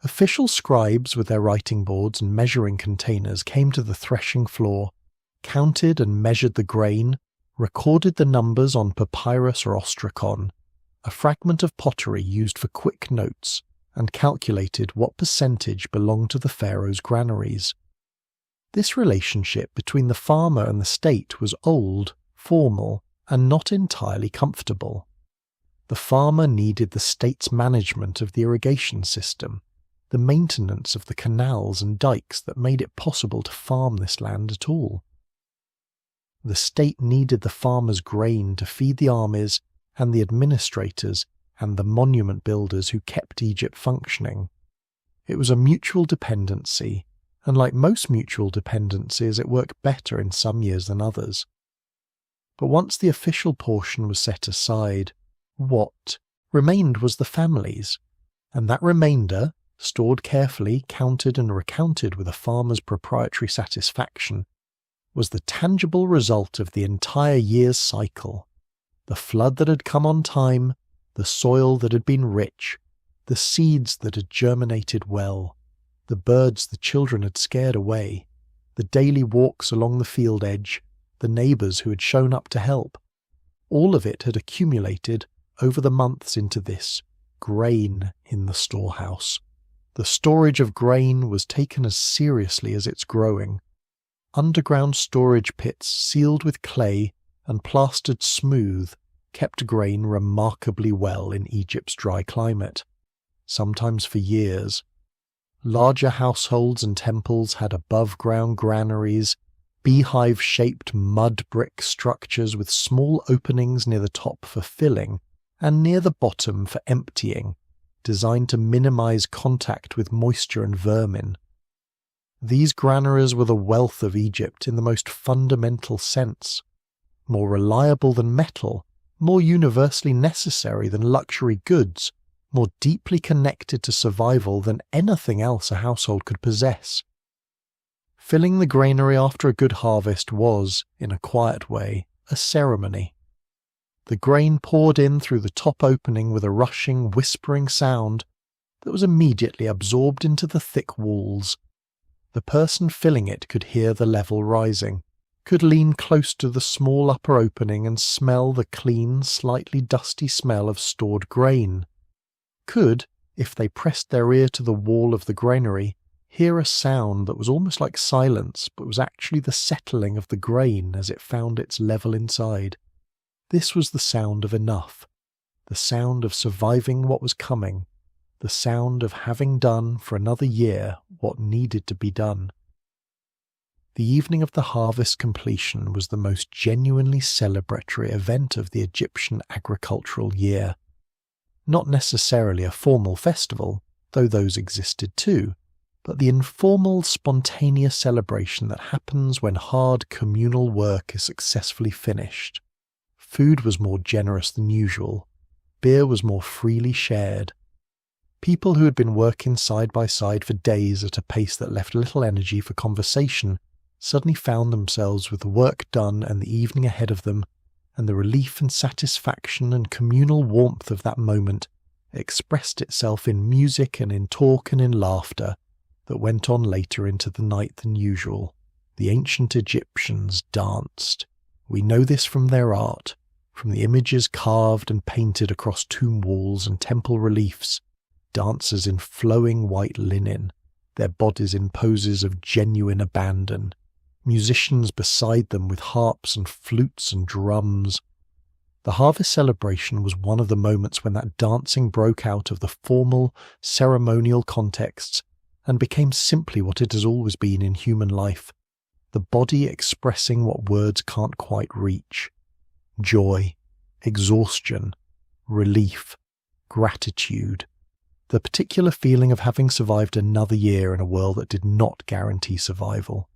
Official scribes with their writing boards and measuring containers came to the threshing floor, counted and measured the grain, recorded the numbers on papyrus or ostrakon, a fragment of pottery used for quick notes, and calculated what percentage belonged to the pharaoh's granaries. This relationship between the farmer and the state was old, formal, and not entirely comfortable. The farmer needed the state's management of the irrigation system, the maintenance of the canals and dikes that made it possible to farm this land at all. The state needed the farmer's grain to feed the armies and the administrators and the monument builders who kept Egypt functioning. It was a mutual dependency, and like most mutual dependencies, it worked better in some years than others. But once the official portion was set aside, what remained was the families, and that remainder, stored carefully, counted and recounted with a farmer's proprietary satisfaction, was the tangible result of the entire year's cycle. The flood that had come on time, the soil that had been rich, the seeds that had germinated well, the birds the children had scared away, the daily walks along the field edge, the neighbours who had shown up to help. All of it had accumulated over the months into this grain in the storehouse. The storage of grain was taken as seriously as its growing. Underground storage pits sealed with clay and plastered smooth kept grain remarkably well in Egypt's dry climate, sometimes for years. Larger households and temples had above-ground granaries, beehive-shaped mud brick structures with small openings near the top for filling and near the bottom for emptying, designed to minimize contact with moisture and vermin. These granaries were the wealth of Egypt in the most fundamental sense, more reliable than metal, more universally necessary than luxury goods, more deeply connected to survival than anything else a household could possess. Filling the granary after a good harvest was, in a quiet way, a ceremony. The grain poured in through the top opening with a rushing, whispering sound that was immediately absorbed into the thick walls. The person filling it could hear the level rising, could lean close to the small upper opening and smell the clean, slightly dusty smell of stored grain, could, if they pressed their ear to the wall of the granary, hear a sound that was almost like silence but was actually the settling of the grain as it found its level inside. This was the sound of enough, the sound of surviving what was coming, the sound of having done for another year what needed to be done. The evening of the harvest completion was the most genuinely celebratory event of the Egyptian agricultural year. Not necessarily a formal festival, though those existed too, but the informal, spontaneous celebration that happens when hard communal work is successfully finished. Food was more generous than usual. Beer was more freely shared. People who had been working side by side for days at a pace that left little energy for conversation suddenly found themselves with the work done and the evening ahead of them, and the relief and satisfaction and communal warmth of that moment expressed itself in music and in talk and in laughter that went on later into the night than usual. The ancient Egyptians danced. We know this from their art, from the images carved and painted across tomb walls and temple reliefs, dancers in flowing white linen, their bodies in poses of genuine abandon, musicians beside them with harps and flutes and drums. The harvest celebration was one of the moments when that dancing broke out of the formal, ceremonial contexts and became simply what it has always been in human life, the body expressing what words can't quite reach. Joy, exhaustion, relief, gratitude, the particular feeling of having survived another year in a world that did not guarantee survival.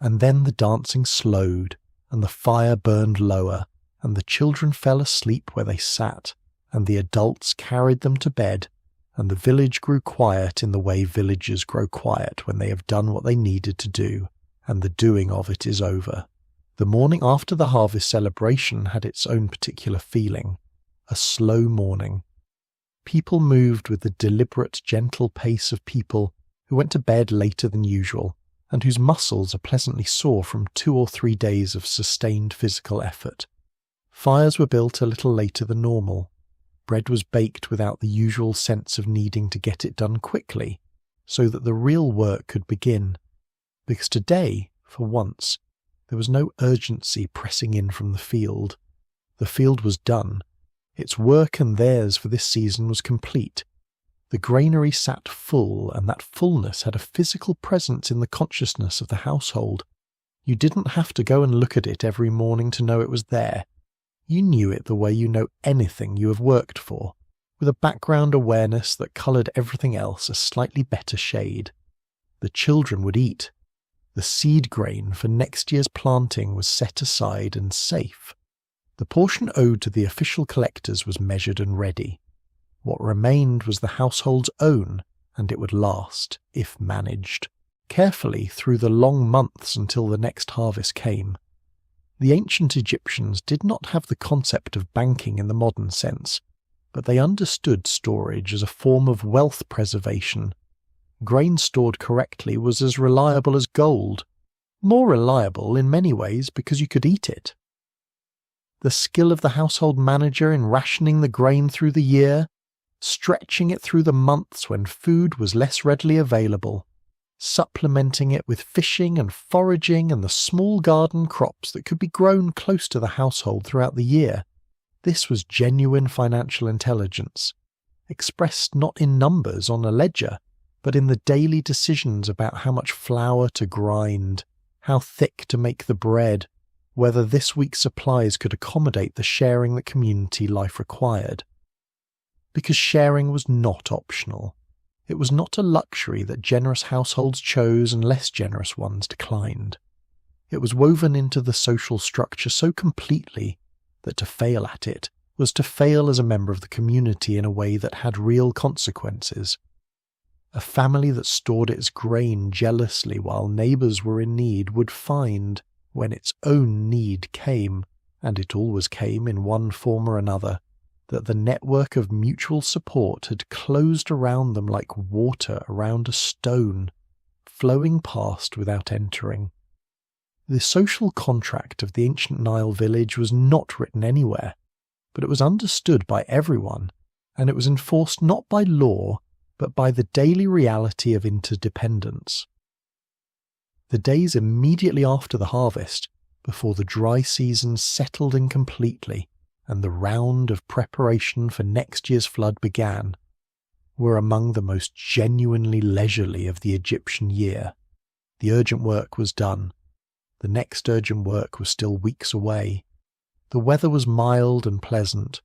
And then the dancing slowed, and the fire burned lower, and the children fell asleep where they sat, and the adults carried them to bed, and the village grew quiet in the way villagers grow quiet when they have done what they needed to do, and the doing of it is over. The morning after the harvest celebration had its own particular feeling, a slow morning. People moved with the deliberate, gentle pace of people who went to bed later than usual, and whose muscles are pleasantly sore from 2 or 3 days of sustained physical effort. Fires were built a little later than normal. Bread was baked without the usual sense of needing to get it done quickly, so that the real work could begin. Because today, for once, there was no urgency pressing in from the field. The field was done. Its work and theirs for this season was complete. The granary sat full, and that fullness had a physical presence in the consciousness of the household. You didn't have to go and look at it every morning to know it was there. You knew it the way you know anything you have worked for, with a background awareness that coloured everything else a slightly better shade. The children would eat. The seed grain for next year's planting was set aside and safe. The portion owed to the official collectors was measured and ready. What remained was the household's own, and it would last, if managed, carefully through the long months until the next harvest came. The ancient Egyptians did not have the concept of banking in the modern sense, but they understood storage as a form of wealth preservation. Grain stored correctly was as reliable as gold, more reliable in many ways because you could eat it. The skill of the household manager in rationing the grain through the year, stretching it through the months when food was less readily available, supplementing it with fishing and foraging and the small garden crops that could be grown close to the household throughout the year. This was genuine financial intelligence, expressed not in numbers on a ledger, but in the daily decisions about how much flour to grind, how thick to make the bread, whether this week's supplies could accommodate the sharing that community life required. Because sharing was not optional. It was not a luxury that generous households chose and less generous ones declined. It was woven into the social structure so completely that to fail at it was to fail as a member of the community in a way that had real consequences. A family that stored its grain jealously while neighbours were in need would find, when its own need came, and it always came in one form or another, that the network of mutual support had closed around them like water around a stone, flowing past without entering. The social contract of the ancient Nile village was not written anywhere, but it was understood by everyone, and it was enforced not by law, but by the daily reality of interdependence. The days immediately after the harvest, before the dry season settled in completely and the round of preparation for next year's flood began, were among the most genuinely leisurely of the Egyptian year. The urgent work was done. The next urgent work was still weeks away. The weather was mild and pleasant.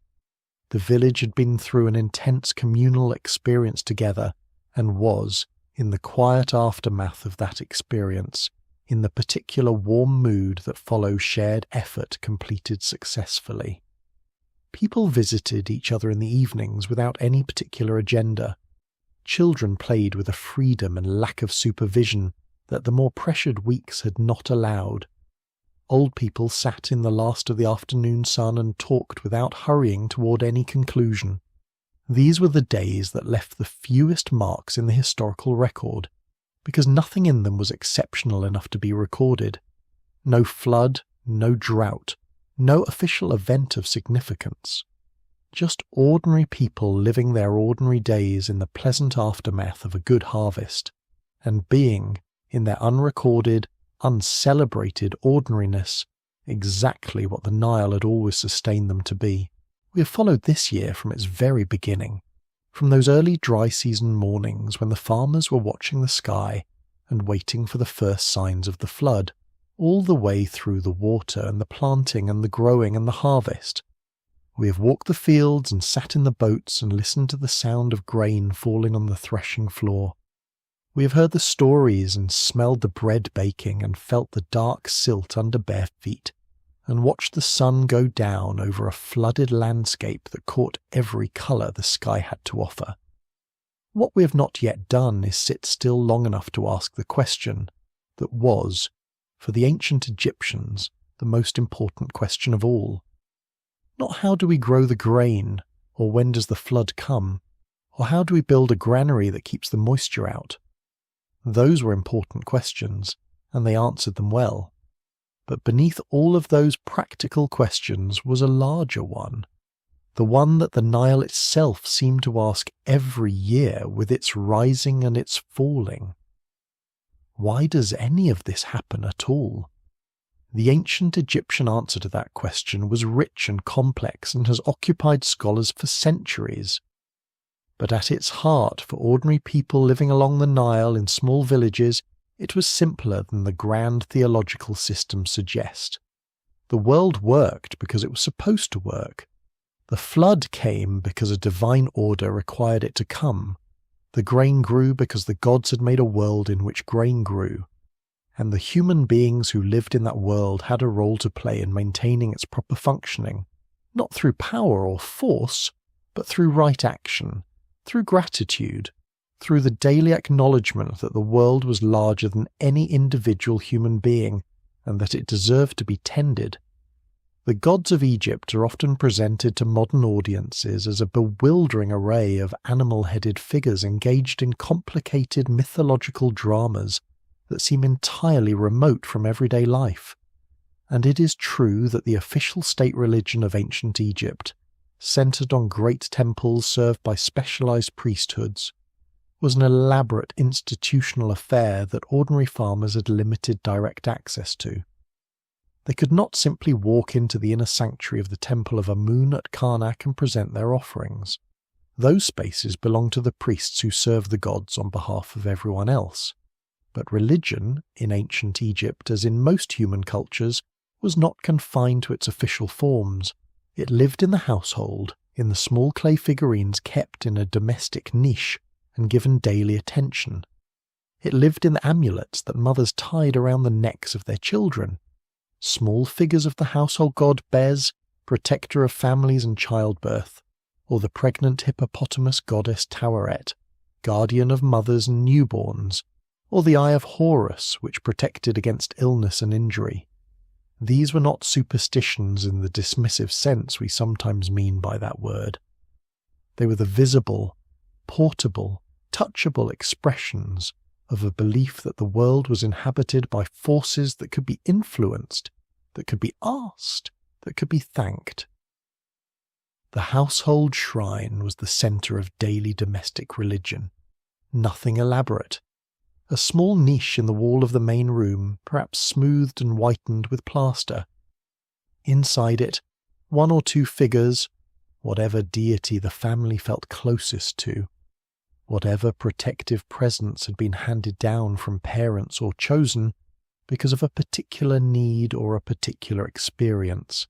The village had been through an intense communal experience together and was, in the quiet aftermath of that experience, in the particular warm mood that follows shared effort completed successfully. People visited each other in the evenings without any particular agenda. Children played with a freedom and lack of supervision that the more pressured weeks had not allowed. Old people sat in the last of the afternoon sun and talked without hurrying toward any conclusion. These were the days that left the fewest marks in the historical record, because nothing in them was exceptional enough to be recorded. No flood, no drought, no official event of significance. Just ordinary people living their ordinary days in the pleasant aftermath of a good harvest, and being, in their unrecorded, uncelebrated ordinariness, exactly what the Nile had always sustained them to be. We have followed this year from its very beginning, from those early dry season mornings when the farmers were watching the sky and waiting for the first signs of the flood, all the way through the water and the planting and the growing and the harvest. We have walked the fields and sat in the boats and listened to the sound of grain falling on the threshing floor. We have heard the stories and smelled the bread baking and felt the dark silt under bare feet, and watched the sun go down over a flooded landscape that caught every colour the sky had to offer. What we have not yet done is sit still long enough to ask the question that was, for the ancient Egyptians, the most important question of all. Not how do we grow the grain, or when does the flood come, or how do we build a granary that keeps the moisture out. Those were important questions, and they answered them well. But beneath all of those practical questions was a larger one, the one that the Nile itself seemed to ask every year with its rising and its falling. Why does any of this happen at all? The ancient Egyptian answer to that question was rich and complex and has occupied scholars for centuries. But at its heart, for ordinary people living along the Nile in small villages, it was simpler than the grand theological systems suggest. The world worked because it was supposed to work. The flood came because a divine order required it to come. The grain grew because the gods had made a world in which grain grew. And the human beings who lived in that world had a role to play in maintaining its proper functioning, not through power or force, but through right action, through gratitude, through the daily acknowledgement that the world was larger than any individual human being, and that it deserved to be tended. The gods of Egypt are often presented to modern audiences as a bewildering array of animal-headed figures engaged in complicated mythological dramas that seem entirely remote from everyday life. And it is true that the official state religion of ancient Egypt, centered on great temples served by specialized priesthoods, was an elaborate institutional affair that ordinary farmers had limited direct access to. They could not simply walk into the inner sanctuary of the temple of Amun at Karnak and present their offerings. Those spaces belonged to the priests who served the gods on behalf of everyone else. But religion, in ancient Egypt as in most human cultures, was not confined to its official forms. It lived in the household, in the small clay figurines kept in a domestic niche, and given daily attention. It lived in the amulets that mothers tied around the necks of their children, small figures of the household god Bez, protector of families and childbirth, or the pregnant hippopotamus goddess Taweret, guardian of mothers and newborns, or the Eye of Horus, which protected against illness and injury. These were not superstitions in the dismissive sense we sometimes mean by that word. They were the visible, portable, touchable expressions of a belief that the world was inhabited by forces that could be influenced, that could be asked, that could be thanked. The household shrine was the centre of daily domestic religion. Nothing elaborate. A small niche in the wall of the main room, perhaps smoothed and whitened with plaster. Inside it, 1 or 2 figures, whatever deity the family felt closest to, whatever protective presence had been handed down from parents or chosen because of a particular need or a particular experience.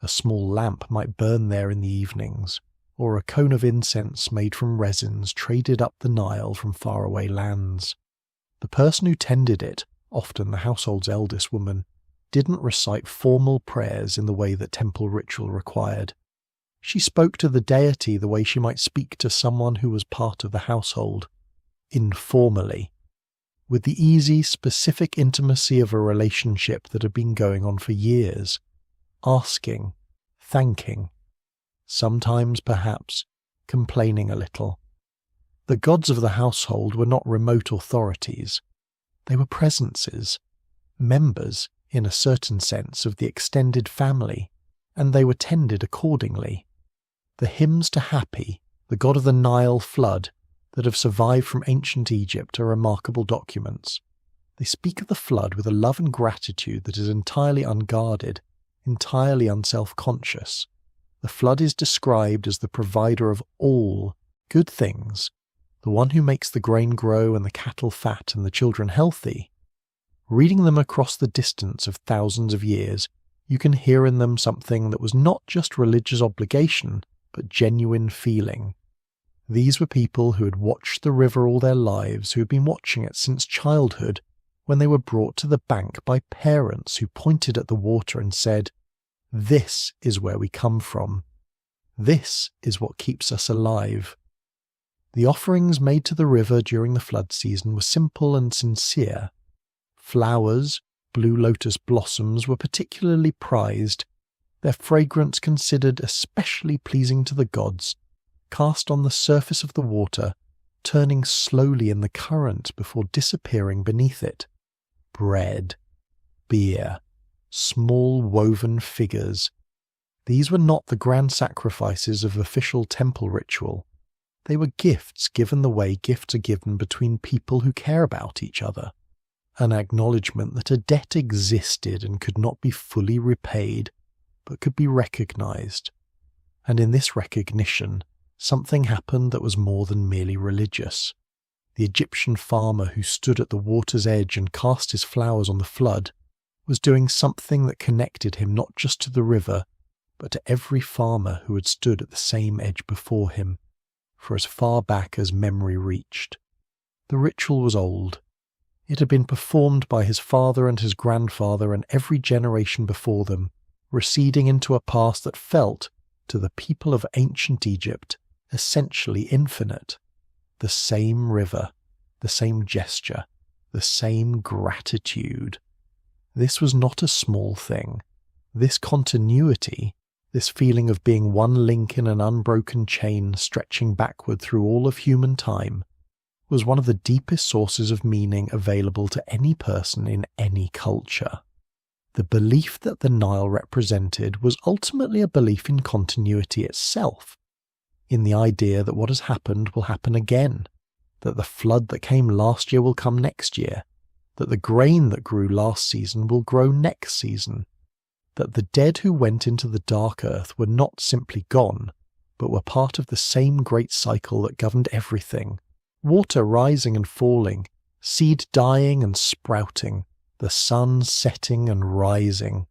A small lamp might burn there in the evenings, or a cone of incense made from resins traded up the Nile from faraway lands. The person who tended it, often the household's eldest woman, didn't recite formal prayers in the way that temple ritual required. She spoke to the deity the way she might speak to someone who was part of the household, informally, with the easy, specific intimacy of a relationship that had been going on for years, asking, thanking, sometimes perhaps complaining a little. The gods of the household were not remote authorities. They were presences, members, in a certain sense, of the extended family, and they were tended accordingly. The hymns to Hapi, the god of the Nile flood, that have survived from ancient Egypt are remarkable documents. They speak of the flood with a love and gratitude that is entirely unguarded, entirely unself-conscious. The flood is described as the provider of all good things, the one who makes the grain grow and the cattle fat and the children healthy. Reading them across the distance of thousands of years, you can hear in them something that was not just religious obligation, but genuine feeling. These were people who had watched the river all their lives, who had been watching it since childhood, when they were brought to the bank by parents who pointed at the water and said, "This is where we come from. This is what keeps us alive." The offerings made to the river during the flood season were simple and sincere. Flowers, blue lotus blossoms, were particularly prized, their fragrance considered especially pleasing to the gods, cast on the surface of the water, turning slowly in the current before disappearing beneath it. Bread, beer, small woven figures. These were not the grand sacrifices of official temple ritual. They were gifts given the way gifts are given between people who care about each other. An acknowledgement that a debt existed and could not be fully repaid, but could be recognized. And in this recognition, something happened that was more than merely religious. The Egyptian farmer who stood at the water's edge and cast his flowers on the flood was doing something that connected him not just to the river, but to every farmer who had stood at the same edge before him, for as far back as memory reached. The ritual was old. It had been performed by his father and his grandfather and every generation before them, receding into a past that felt, to the people of ancient Egypt, essentially infinite. The same river, the same gesture, the same gratitude. This was not a small thing. This continuity, this feeling of being one link in an unbroken chain stretching backward through all of human time, was one of the deepest sources of meaning available to any person in any culture. The belief that the Nile represented was ultimately a belief in continuity itself, in the idea that what has happened will happen again, that the flood that came last year will come next year, that the grain that grew last season will grow next season, that the dead who went into the dark earth were not simply gone, but were part of the same great cycle that governed everything, water rising and falling, seed dying and sprouting, the sun setting and rising,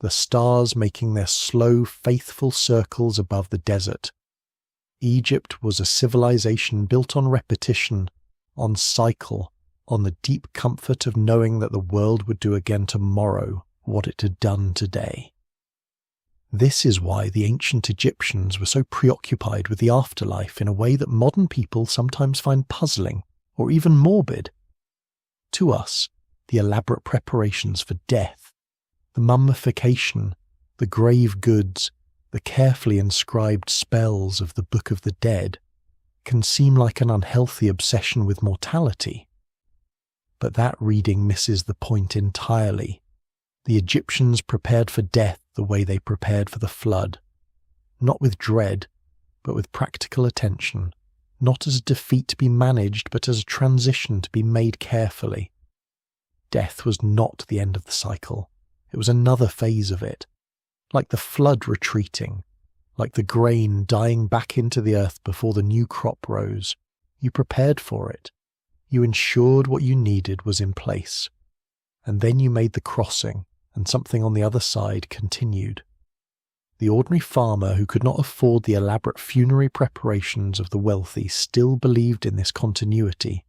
the stars making their slow, faithful circles above the desert. Egypt was a civilization built on repetition, on cycle, on the deep comfort of knowing that the world would do again tomorrow what it had done today. This is why the ancient Egyptians were so preoccupied with the afterlife in a way that modern people sometimes find puzzling or even morbid. To us, the elaborate preparations for death, the mummification, the grave goods, the carefully inscribed spells of the Book of the Dead can seem like an unhealthy obsession with mortality. But that reading misses the point entirely. The Egyptians prepared for death the way they prepared for the flood, not with dread, but with practical attention, not as a defeat to be managed, but as a transition to be made carefully. Death was not the end of the cycle. It was another phase of it. Like the flood retreating, like the grain dying back into the earth before the new crop rose, you prepared for it. You ensured what you needed was in place. And then you made the crossing, and something on the other side continued. The ordinary farmer who could not afford the elaborate funerary preparations of the wealthy still believed in this continuity.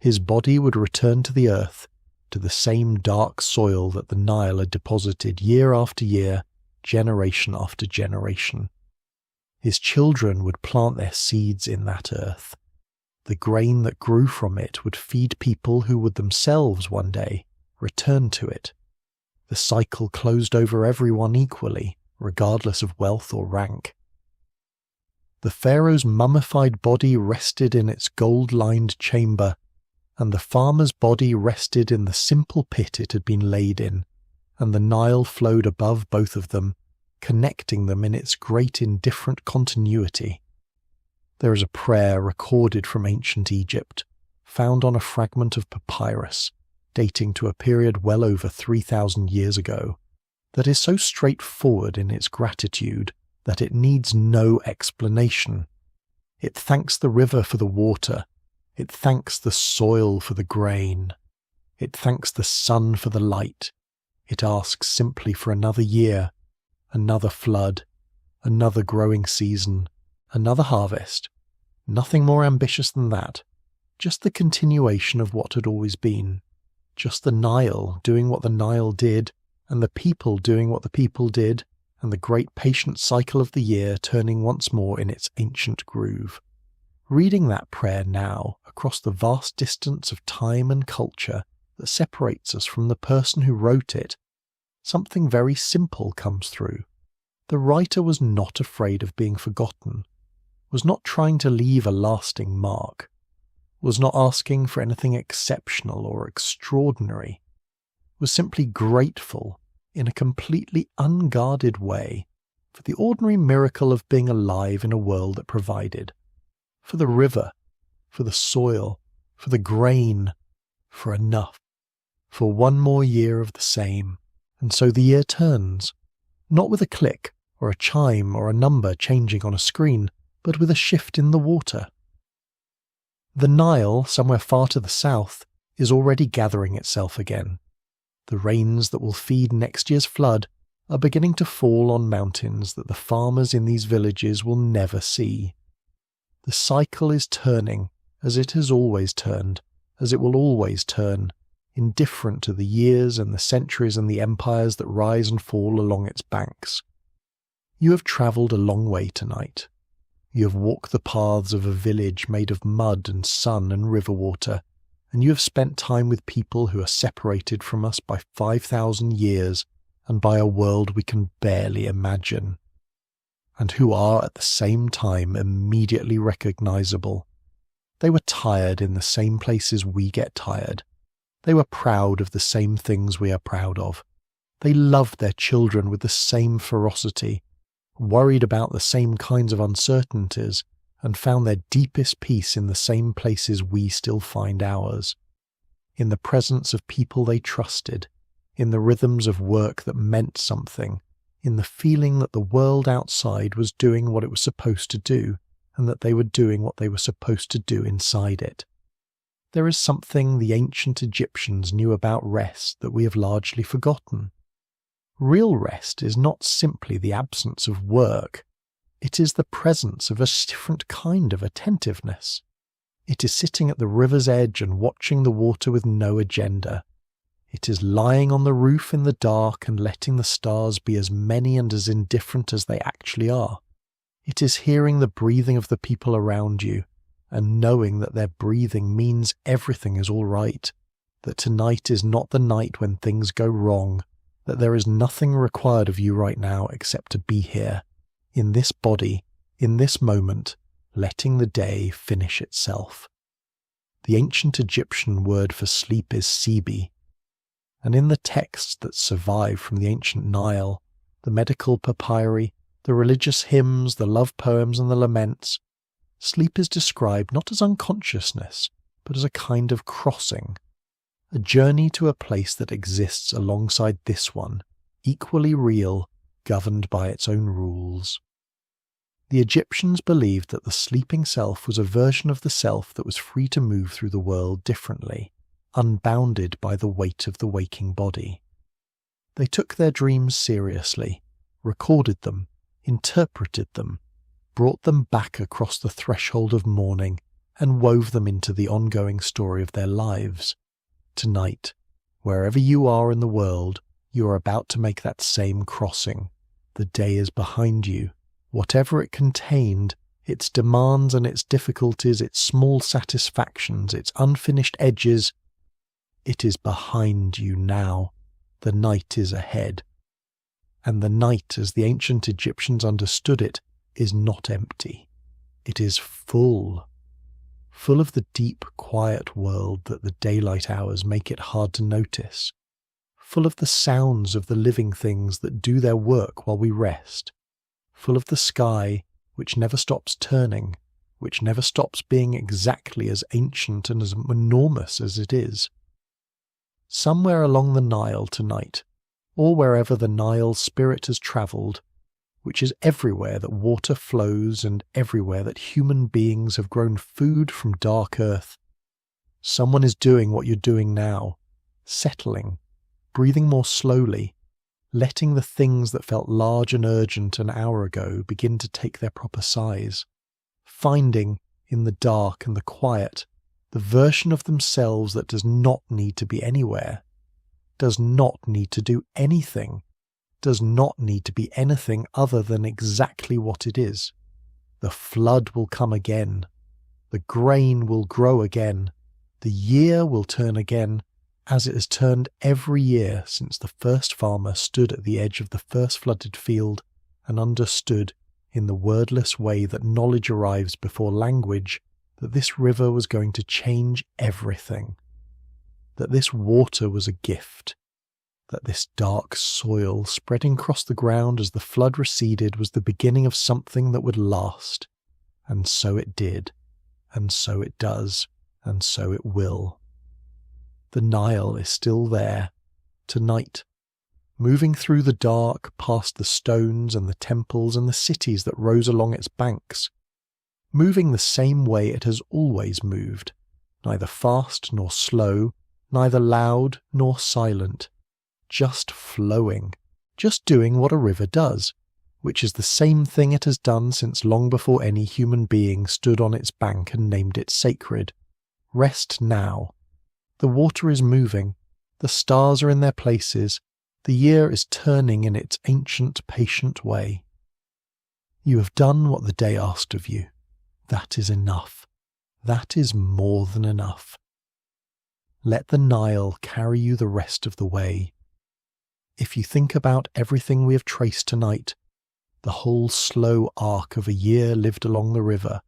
His body would return to the earth, to the same dark soil that the Nile had deposited year after year, generation after generation. His children would plant their seeds in that earth. The grain that grew from it would feed people who would themselves one day return to it. The cycle closed over everyone equally, regardless of wealth or rank. The pharaoh's mummified body rested in its gold-lined chamber, and the farmer's body rested in the simple pit it had been laid in, and the Nile flowed above both of them, connecting them in its great indifferent continuity. There is a prayer recorded from ancient Egypt, found on a fragment of papyrus, dating to a period well over 3,000 years ago, that is so straightforward in its gratitude that it needs no explanation. It thanks the river for the water, it thanks the soil for the grain, it thanks the sun for the light, it asks simply for another year, another flood, another growing season, another harvest. Nothing more ambitious than that, just the continuation of what had always been. Just the Nile doing what the Nile did, and the people doing what the people did, and the great patient cycle of the year turning once more in its ancient groove. Reading that prayer now, across the vast distance of time and culture that separates us from the person who wrote it, something very simple comes through. The writer was not afraid of being forgotten, was not trying to leave a lasting mark, was not asking for anything exceptional or extraordinary, was simply grateful in a completely unguarded way for the ordinary miracle of being alive in a world that provided, for the river, for the soil, for the grain, for enough, for one more year of the same. And so the year turns, not with a click or a chime or a number changing on a screen, but with a shift in the water. The Nile, somewhere far to the south, is already gathering itself again. The rains that will feed next year's flood are beginning to fall on mountains that the farmers in these villages will never see. The cycle is turning as it has always turned, as it will always turn, indifferent to the years and the centuries and the empires that rise and fall along its banks. You have travelled a long way tonight. You have walked the paths of a village made of mud and sun and river water, and you have spent time with people who are separated from us by 5,000 years and by a world we can barely imagine, and who are at the same time immediately recognizable. They were tired in the same places we get tired. They were proud of the same things we are proud of. They loved their children with the same ferocity, worried about the same kinds of uncertainties, and found their deepest peace in the same places we still find ours. In the presence of people they trusted, in the rhythms of work that meant something, in the feeling that the world outside was doing what it was supposed to do, and that they were doing what they were supposed to do inside it. There is something the ancient Egyptians knew about rest that we have largely forgotten. Real rest is not simply the absence of work. It is the presence of a different kind of attentiveness. It is sitting at the river's edge and watching the water with no agenda. It is lying on the roof in the dark and letting the stars be as many and as indifferent as they actually are. It is hearing the breathing of the people around you and knowing that their breathing means everything is all right, that tonight is not the night when things go wrong, that there is nothing required of you right now except to be here, in this body, in this moment, letting the day finish itself. The ancient Egyptian word for sleep is sibi, and in the texts that survive from the ancient Nile, the medical papyri, the religious hymns, the love poems and the laments, sleep is described not as unconsciousness, but as a kind of crossing, a journey to a place that exists alongside this one, equally real, governed by its own rules. The Egyptians believed that the sleeping self was a version of the self that was free to move through the world differently, unbounded by the weight of the waking body. They took their dreams seriously, recorded them, interpreted them, brought them back across the threshold of morning, and wove them into the ongoing story of their lives. Tonight, wherever you are in the world, you are about to make that same crossing. The day is behind you. Whatever it contained, its demands and its difficulties, its small satisfactions, its unfinished edges, it is behind you now. The night is ahead. And the night, as the ancient Egyptians understood it, is not empty. It is full. Full of the deep, quiet world that the daylight hours make it hard to notice. Full of the sounds of the living things that do their work while we rest. Full of the sky, which never stops turning, which never stops being exactly as ancient and as enormous as it is. Somewhere along the Nile tonight, or wherever the Nile spirit has travelled, which is everywhere that water flows and everywhere that human beings have grown food from dark earth, someone is doing what you're doing now, settling, breathing more slowly, letting the things that felt large and urgent an hour ago begin to take their proper size, finding, in the dark and the quiet, the version of themselves that does not need to be anywhere, does not need to do anything, does not need to be anything other than exactly what it is. The flood will come again. The grain will grow again. The year will turn again, as it has turned every year since the first farmer stood at the edge of the first flooded field and understood, in the wordless way that knowledge arrives before language, that this river was going to change everything, that this water was a gift, that this dark soil spreading across the ground as the flood receded was the beginning of something that would last. And so it did, and so it does, and so it will. The Nile is still there, tonight, moving through the dark past the stones and the temples and the cities that rose along its banks, moving the same way it has always moved, neither fast nor slow, neither loud nor silent, just flowing, just doing what a river does, which is the same thing it has done since long before any human being stood on its bank and named it sacred. Rest now. The water is moving, the stars are in their places, the year is turning in its ancient, patient way. You have done what the day asked of you. That is enough. That is more than enough. Let the Nile carry you the rest of the way. If you think about everything we have traced tonight, the whole slow arc of a year lived along the river,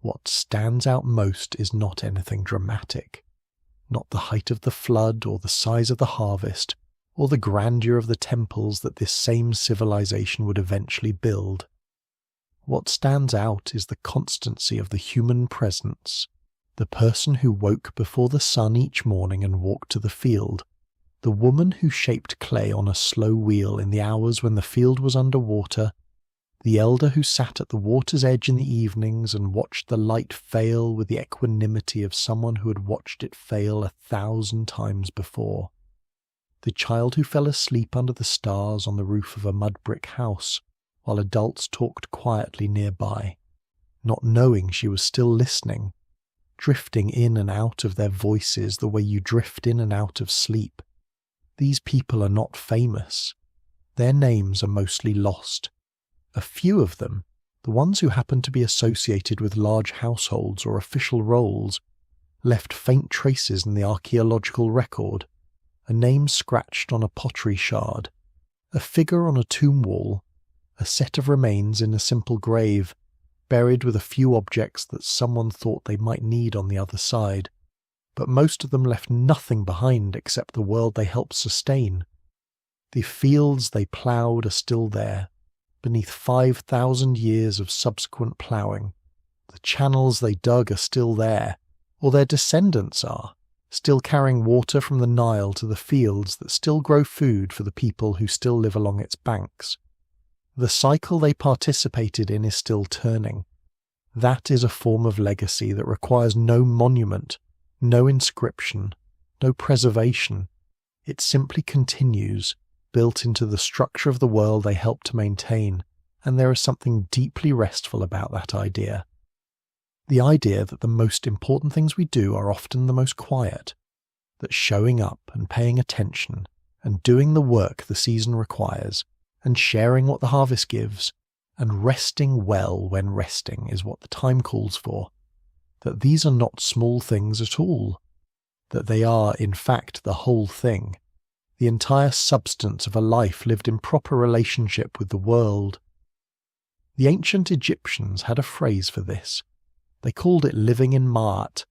what stands out most is not anything dramatic, not the height of the flood or the size of the harvest or the grandeur of the temples that this same civilization would eventually build. What stands out is the constancy of the human presence, the person who woke before the sun each morning and walked to the field, the woman who shaped clay on a slow wheel in the hours when the field was under water, the elder who sat at the water's edge in the evenings and watched the light fail with the equanimity of someone who had watched it fail 1,000 times before, the child who fell asleep under the stars on the roof of a mud brick house, while adults talked quietly nearby, not knowing she was still listening, drifting in and out of their voices the way you drift in and out of sleep. These people are not famous. Their names are mostly lost. A few of them, the ones who happen to be associated with large households or official roles, left faint traces in the archaeological record, a name scratched on a pottery shard, a figure on a tomb wall, a set of remains in a simple grave, buried with a few objects that someone thought they might need on the other side. But most of them left nothing behind except the world they helped sustain. The fields they ploughed are still there, beneath 5,000 years of subsequent ploughing. The channels they dug are still there, or their descendants are, still carrying water from the Nile to the fields that still grow food for the people who still live along its banks. The cycle they participated in is still turning. That is a form of legacy that requires no monument, no inscription, no preservation. It simply continues, built into the structure of the world they helped to maintain, and there is something deeply restful about that idea. The idea that the most important things we do are often the most quiet, that showing up and paying attention and doing the work the season requires and sharing what the harvest gives and resting well when resting is what the time calls for, that these are not small things at all, that they are, in fact, the whole thing, the entire substance of a life lived in proper relationship with the world. The ancient Egyptians had a phrase for this. They called it living in ma'at,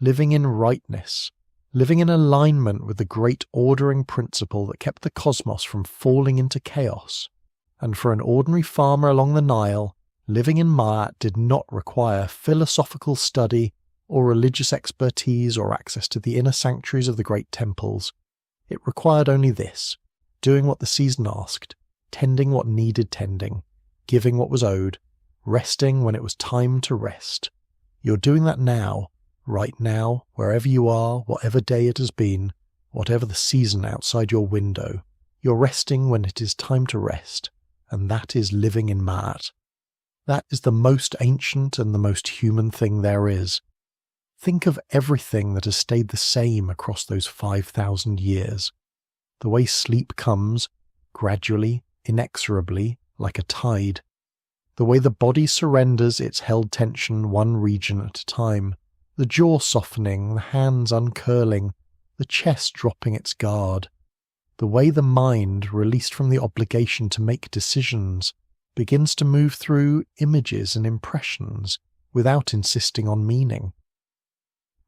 living in rightness, living in alignment with the great ordering principle that kept the cosmos from falling into chaos. And for an ordinary farmer along the Nile, living in ma'at did not require philosophical study or religious expertise or access to the inner sanctuaries of the great temples. It required only this: doing what the season asked, tending what needed tending, giving what was owed, resting when it was time to rest. You're doing that now, right now, wherever you are, whatever day it has been, whatever the season outside your window. You're resting when it is time to rest, and that is living in ma'at. That is the most ancient and the most human thing there is. Think of everything that has stayed the same across those 5,000 years. The way sleep comes, gradually, inexorably, like a tide. The way the body surrenders its held tension one region at a time. The jaw softening, the hands uncurling, the chest dropping its guard. The way the mind, released from the obligation to make decisions, begins to move through images and impressions without insisting on meaning.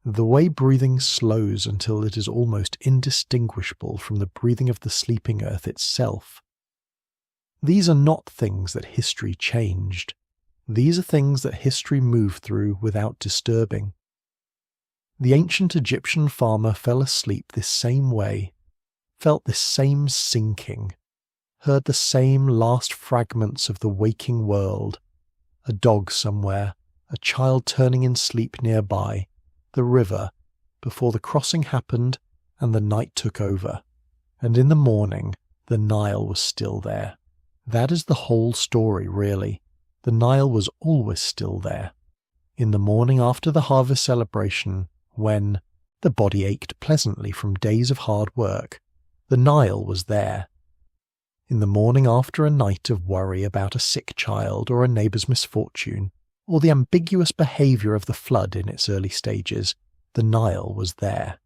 The way breathing slows until it is almost indistinguishable from the breathing of the sleeping earth itself. These are not things that history changed. These are things that history moved through without disturbing. The ancient Egyptian farmer fell asleep this same way, felt this same sinking, heard the same last fragments of the waking world, a dog somewhere, a child turning in sleep nearby, the river, before the crossing happened and the night took over, and in the morning the Nile was still there. That is the whole story, really. The Nile was always still there. In the morning after the harvest celebration, when the body ached pleasantly from days of hard work, the Nile was there. In the morning after a night of worry about a sick child or a neighbour's misfortune, or the ambiguous behaviour of the flood in its early stages, the Nile was there.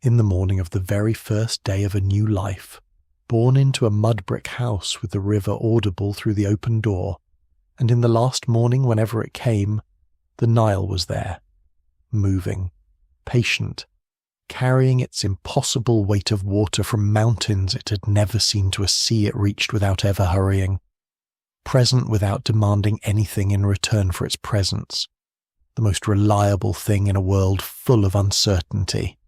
In the morning of the very first day of a new life, born into a mud brick house with the river audible through the open door, and in the last morning whenever it came, the Nile was there, moving, patient, carrying its impossible weight of water from mountains it had never seen to a sea it reached without ever hurrying, present without demanding anything in return for its presence, the most reliable thing in a world full of uncertainty.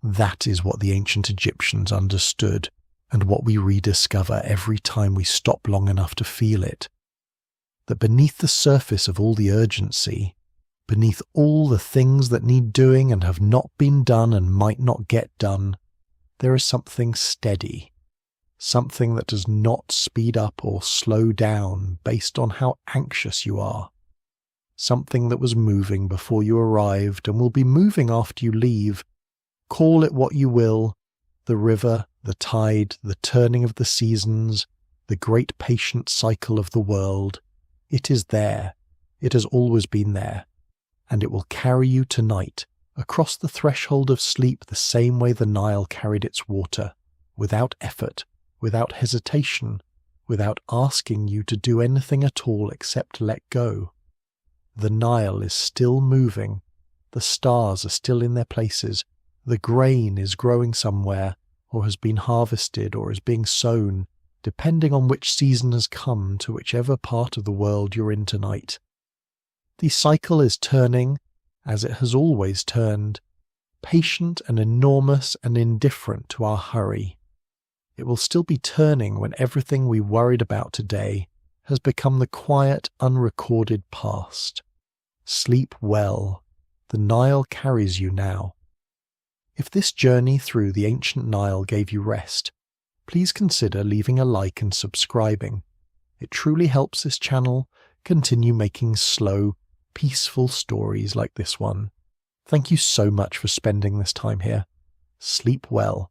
That is what the ancient Egyptians understood, and what we rediscover every time we stop long enough to feel it. That beneath the surface of all the urgency, beneath all the things that need doing and have not been done and might not get done, there is something steady, something that does not speed up or slow down based on how anxious you are, something that was moving before you arrived and will be moving after you leave. Call it what you will, the river, the tide, the turning of the seasons, the great patient cycle of the world. It is there. It has always been there. And it will carry you tonight across the threshold of sleep the same way the Nile carried its water, without effort, without hesitation, without asking you to do anything at all except let go. The Nile is still moving. The stars are still in their places. The grain is growing somewhere, or has been harvested, or is being sown, depending on which season has come to whichever part of the world you're in tonight. The cycle is turning, as it has always turned, patient and enormous and indifferent to our hurry. It will still be turning when everything we worried about today has become the quiet, unrecorded past. Sleep well. The Nile carries you now. If this journey through the ancient Nile gave you rest, please consider leaving a like and subscribing. It truly helps this channel continue making slow, peaceful stories like this one. Thank you so much for spending this time here. Sleep well.